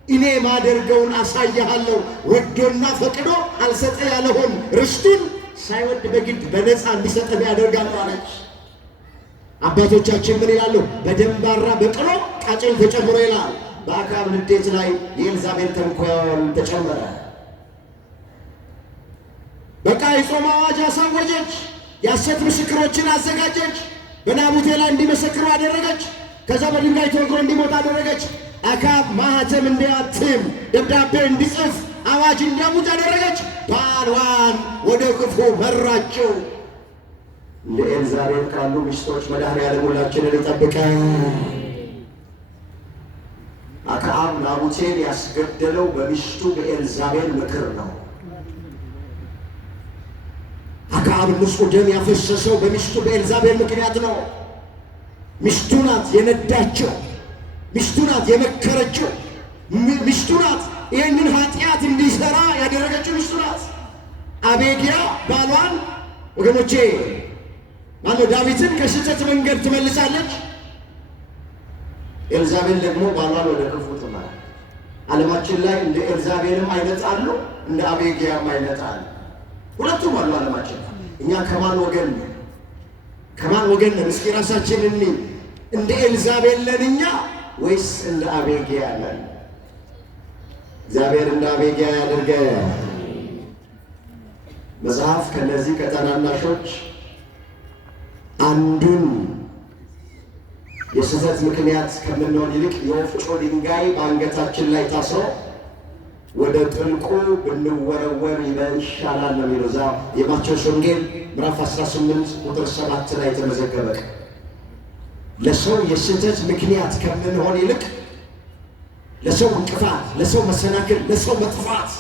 እኔ ማደርገውን አሳያለሁ። ወዶና ፈቅዶ አልሰጠ ያለሆን ርስቱን ሳይወድ በግድ በነፃ እንዲሰጠን ያደርጋል አለች። አባቶቻችን ምን ይላሉ? በደንባራ በቅሎ ቃጭል ተጨምሮ ይላል። በአክዓብ ንዴት ላይ የኤልዛቤል ተንኮል ተጨመረ። በቃ የጾም አዋጅ አሳወጀች። የሐሰት ምስክሮችን አዘጋጀች። በናቡቴ ላይ እንዲመሰክሩ አደረገች። ከዛ በድንጋይ ተወግሮ እንዲሞት አደረገች። አክዓብ ማኅተም እንዲያትም ደብዳቤ እንዲጽፍ አዋጅ እንዲያውጅ አደረገች። ባሏን ወደ ክፉ መራችው። እንደ ኤልዛቤል ካሉ ሚስቶች መድኃኔዓለም ሁላችንን ይጠብቀን። አክዓብ ናቡቴን ያስገደለው በሚስቱ በኤልዛቤል ምክር ነው። አክዓብ ንጹሕ ደም ያፈሰሰው በሚስቱ በኤልዛቤል ምክንያት ነው። ሚስቱ ናት የነዳቸው፣ ሚስቱ ናት የመከረችው፣ ሚስቱ ናት ይህንን ኃጢአት እንዲሰራ ያደረገችው ሚስቱ ናት። አቤግያ ባሏን ወገኖቼ ዳዊትን ከስህተት መንገድ ትመልሳለች። ኤልዛቤል ደግሞ ባሏን ወደ ክፉ ትመራለች። ዓለማችን ላይ እንደ ኤልዛቤልም አይነት አሉ፣ እንደ አቤግያም አይነት አሉ። ሁለቱም አሉ ዓለማችን። እኛ ከማን ወገን ነን? ከማን ወገን ነን? እስኪ ራሳችንን እንደ ኤልዛቤል ነን እኛ ወይስ እንደ አቤግያ ነን? እግዚአብሔር እንደ አቤግያ ያድርገን። መጽሐፍ ከነዚህ ከታናናሾች አንዱን የስህተት ምክንያት ከምንሆን ይልቅ የወፍጮ ድንጋይ በአንገታችን ላይ ታስሮ ወደ ጥልቁ ብንወረወር ይሻላል ነው የሚለው። እዛ የማቴዎስ ወንጌል ምዕራፍ 18 ቁጥር 7 ላይ የተመዘገበ ለሰው የስህተት ምክንያት ከምንሆን ይልቅ ለሰው እንቅፋት፣ ለሰው መሰናክል፣ ለሰው መጥፋት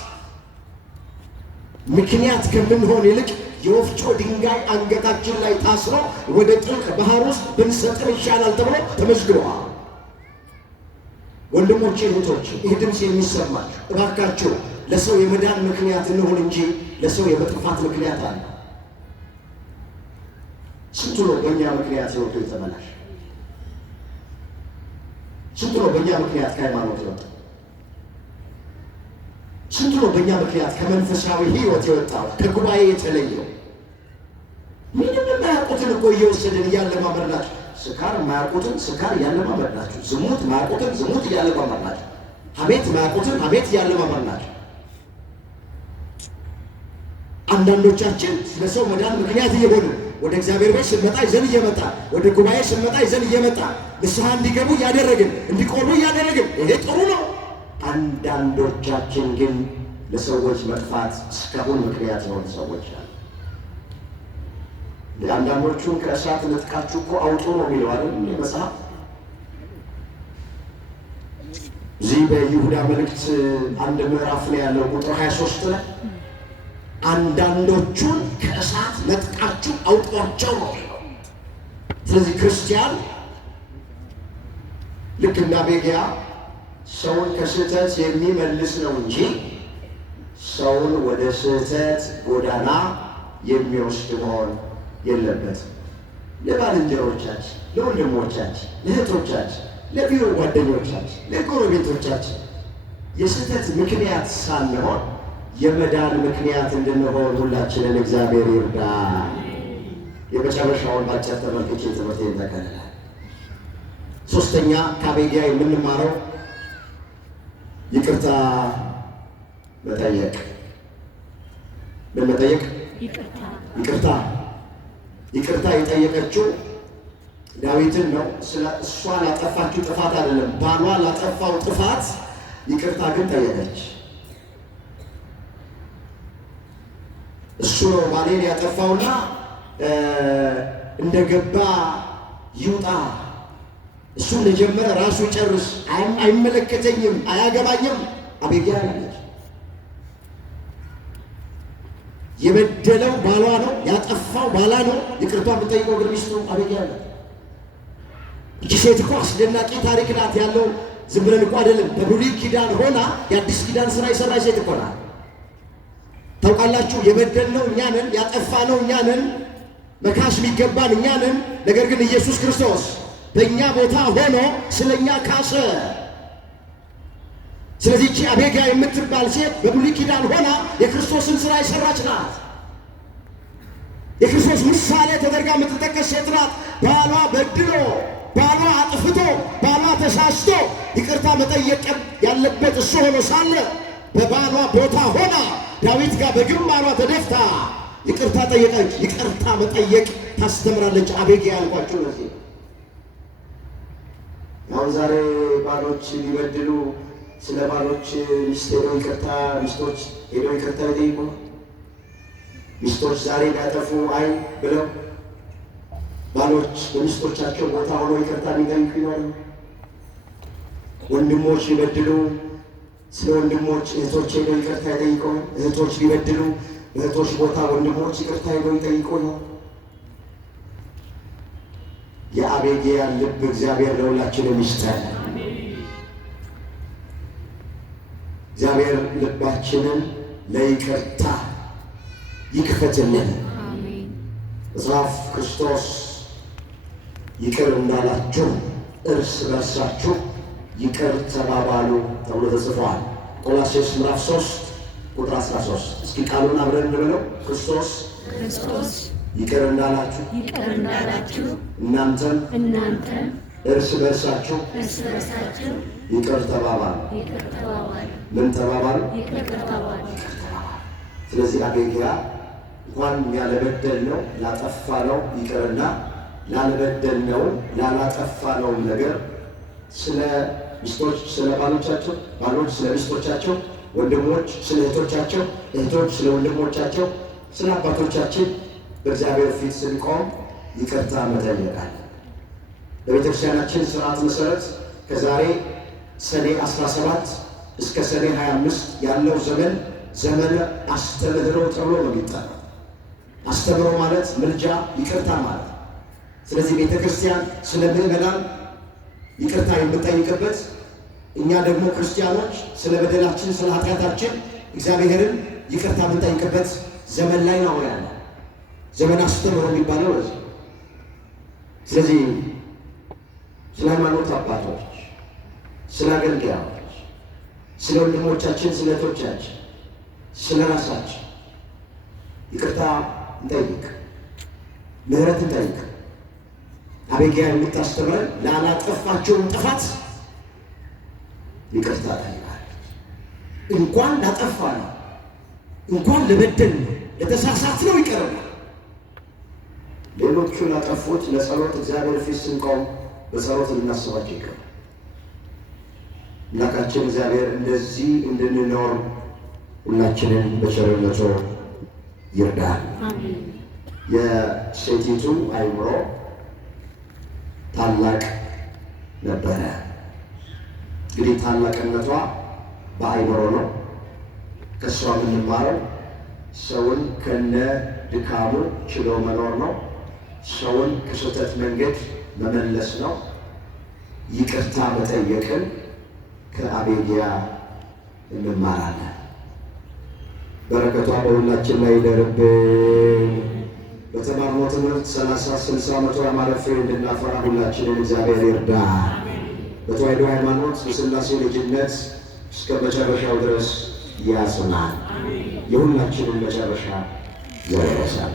ምክንያት ከምንሆን ይልቅ የወፍጮ ድንጋይ አንገታችን ላይ ታስሮ ወደ ጥልቅ ባህር ውስጥ ብንሰጥም ይሻላል ተብሎ ተመዝግበዋል። ወንድሞቼ እህቶች፣ ይህ ድምፅ የሚሰማችሁ እባካችሁ ለሰው የመዳን ምክንያት እንሆን እንጂ ለሰው የመጥፋት ምክንያት አለ። ስንቱ ነው በእኛ ምክንያት ሕይወቱ የተበላሸ? ስንቱ ነው በእኛ ምክንያት ከሃይማኖት የወጣ? ስንቱ ነው በእኛ ምክንያት ከመንፈሳዊ ሕይወት የወጣው? ከጉባኤ የተለየው? ምንም የማያውቁትን እኮ እየወሰድን እያለማመድናቸው፣ ስካር የማያውቁትን ስካር እያለማመድናቸው፣ ዝሙት የማያውቁትን ዝሙት እያለማመድናቸው፣ ሐሜት የማያውቁትን ሐሜት እያለማመድናቸው። አንዳንዶቻችን ለሰው መዳን ምክንያት እየሆኑ ወደ እግዚአብሔር ቤት ስንመጣ ይዘን እየመጣ ወደ ጉባኤ ስንመጣ ይዘን እየመጣ ንስሐ እንዲገቡ እያደረግን እንዲቆሙ እያደረግን፣ ይሄ ጥሩ ነው። አንዳንዶቻችን ግን ለሰዎች መጥፋት እስካሁን ምክንያት የሆኑ ሰዎች አሉ። አንዳንዶቹን ከእሳት ነጥቃችሁ እኮ አውጡ ነው የሚለው አይደል መጽሐፍ። እዚህ በይሁዳ መልእክት አንድ ምዕራፍ ላይ ያለው ቁጥር 23 ላይ አንዳንዶቹን ከእሳት ነጥቃችሁ አውጧቸው ነው። ስለዚህ ክርስቲያን ልክ እንደ አቤግያ ሰውን ከስህተት የሚመልስ ነው እንጂ ሰውን ወደ ስህተት ጎዳና የሚወስድ መሆን የለበትም። ለባልንጀሮቻችን፣ ለወንድሞቻችን፣ ለእህቶቻችን፣ ለቢሮ ጓደኞቻችን፣ ለጎረቤቶቻችን የስህተት ምክንያት ሳንሆን የመዳን ምክንያት እንድንሆን ሁላችንን እግዚአብሔር ይርዳ። የመጨረሻውን ባጭር ተመልክቼ ትምህርቴን ጠቅልላለሁ። ሶስተኛ ከአቤግያ የምንማረው ይቅርታ መጠየቅ። ምን መጠየቅ? ይቅርታ የጠየቀችው ዳዊትን ነው። እሷ ላጠፋችው ጥፋት አይደለም፣ ባሏ ላጠፋው ጥፋት ይቅርታ ግን ጠየቀች። እሱ ነው ባሌን ያጠፋውና እንደገባ ይውጣ፣ እሱ እንደጀመረ ራሱ ይጨርስ፣ አይመለከተኝም፣ አያገባኝም። አቤግያ አለች። የበደለው ባሏ ነው፣ ያጠፋው ባሏ ነው። ይቅርታ የምጠይቀው ግን ሚስቱ አቤግያ አለች። እቺ ሴት እኮ አስደናቂ ታሪክ ናት ያለው። ዝም ብለን እኮ አይደለም። በብሉይ ኪዳን ሆና የአዲስ ኪዳን ስራ የሰራች ሴት እኮ ናት። ታውቃላችሁ፣ የበደልነው እኛ ነን፣ ያጠፋነው እኛ ነን፣ መካስ የሚገባን እኛ ነን። ነገር ግን ኢየሱስ ክርስቶስ በእኛ ቦታ ሆኖ ስለኛ ካሰ። ስለዚህ እቺ አቤግያ የምትባል ሴት በብሉይ ኪዳን ሆና የክርስቶስን ስራ የሰራች ናት። የክርስቶስ ምሳሌ ተደርጋ የምትጠቀስ ሴት ናት። ባሏ በድሎ፣ ባሏ አጥፍቶ፣ ባሏ ተሳስቶ ይቅርታ መጠየቅ ያለበት እሱ ሆኖ ሳለ በባሏ ቦታ ሆና ዳዊት ጋር በግንባሯ ተደፍታ ይቅርታ ጠየቀች። ይቅርታ መጠየቅ ታስተምራለች አቤግያ ያልኳቸው ለዚህ። አሁን ዛሬ ባሎች ሊበድሉ ስለ ባሎች ሚስት ሄደው ይቅርታ ሚስቶች ሄደው ይቅርታ ይጠይቁ። ሚስቶች ዛሬ ቢያጠፉ አይ ብለው ባሎች በሚስቶቻቸው ቦታ ሆነው ይቅርታ የሚጠይቁ ይኖራሉ። ወንድሞች ሊበድሉ ስለ ወንድሞች እህቶች ሄደው ይቅርታ ይጠይቁ። እህቶች ሊበድሉ በእህቶች ቦታ ወንድሞች ይቅርታ ሄደው ይጠይቁ ነው። የአቤጌያን ልብ እግዚአብሔር ለሁላችንም ይስጠን። እግዚአብሔር ልባችንን ለይቅርታ ይክፈትልን። መጽሐፍ ክርስቶስ ይቅር እንዳላችሁ እርስ በርሳችሁ ይቅር ተባባሉ ተብሎ ተጽፏል። ቆላስይስ ምዕራፍ 3 ቁጥር 13። እስኪ ቃሉን አብረን እንበለው። ክርስቶስ ይቅር እንዳላችሁ እናንተም እርስ በርሳችሁ ይቅር ተባባሉ። ምን ተባባሉ? ይቅር ተባባሉ። ስለዚህ አቤጌያ እንኳን ያለበደልነው ላጠፋነው ይቅርና ላልበደልነው ላላጠፋነው ነገር ስለ ሚስቶች ስለ ባሎቻቸው፣ ባሎች ስለ ሚስቶቻቸው፣ ወንድሞች ስለ እህቶቻቸው፣ እህቶች ስለ ወንድሞቻቸው፣ ስለ አባቶቻችን በእግዚአብሔር ፊት ስንቆም ይቅርታ መጠየቃል። በቤተክርስቲያናችን ስርዓት መሰረት ከዛሬ ሰኔ 17 እስከ ሰኔ 25 ያለው ዘመን ዘመነ አስተምህሮ ተብሎ ነው የሚጠራው። አስተምህሮ ማለት ምልጃ፣ ይቅርታ ማለት። ስለዚህ ቤተክርስቲያን ስለ ምዕመናን ይቅርታ የምጠይቅበት፣ እኛ ደግሞ ክርስቲያኖች ስለ በደላችን ስለ ኃጢአታችን እግዚአብሔርን ይቅርታ የምንጠይቅበት ዘመን ላይ ነው ያለው። ዘመን አስተምህሮ የሚባለው ነው። ስለዚህ ስለ ሃይማኖት አባቶች፣ ስለ አገልጋዮች፣ ስለ ወንድሞቻችን፣ ስለ እህቶቻችን፣ ስለ ራሳችን ይቅርታ እንጠይቅ፣ ምህረት እንጠይቅ። አቤጌያ የምታስተምረን ላላጠፋቸውን ጥፋት ይቅርታ ጠይቃለች። እንኳን ላጠፋ ነው እንኳን ለበደል ለተሳሳት ነው ይቀርባል። ሌሎቹ ላጠፉት ለጸሎት እግዚአብሔር ፊት ስንቆም በጸሎት ልናስባቸው ይገባል። አምላካችን እግዚአብሔር እንደዚህ እንድንኖር ሁላችንን በቸርነቱ ይርዳል። የሴቲቱ አእምሮ ታላቅ ነበረ። እንግዲህ ታላቅነቷ በአእምሮ ነው። ከእሷ የምንማረው ሰውን ከነ ድካሙ ችሎ መኖር ነው። ሰውን ከስህተት መንገድ መመለስ ነው። ይቅርታ መጠየቅን ከአቤጌያ እንማራለን። በረከቷ በሁላችን ላይ ይደርብን። በተማርነው ትምህርት 30፣ 60፣ 100 ያማረ ፍሬ እንድናፈራ ሁላችንን እግዚአብሔር ይርዳ። በተዋሕዶ ሃይማኖት የሥላሴ ልጅነት እስከ መጨረሻው ድረስ ያጽናል። የሁላችንን መጨረሻ ያደርሳል።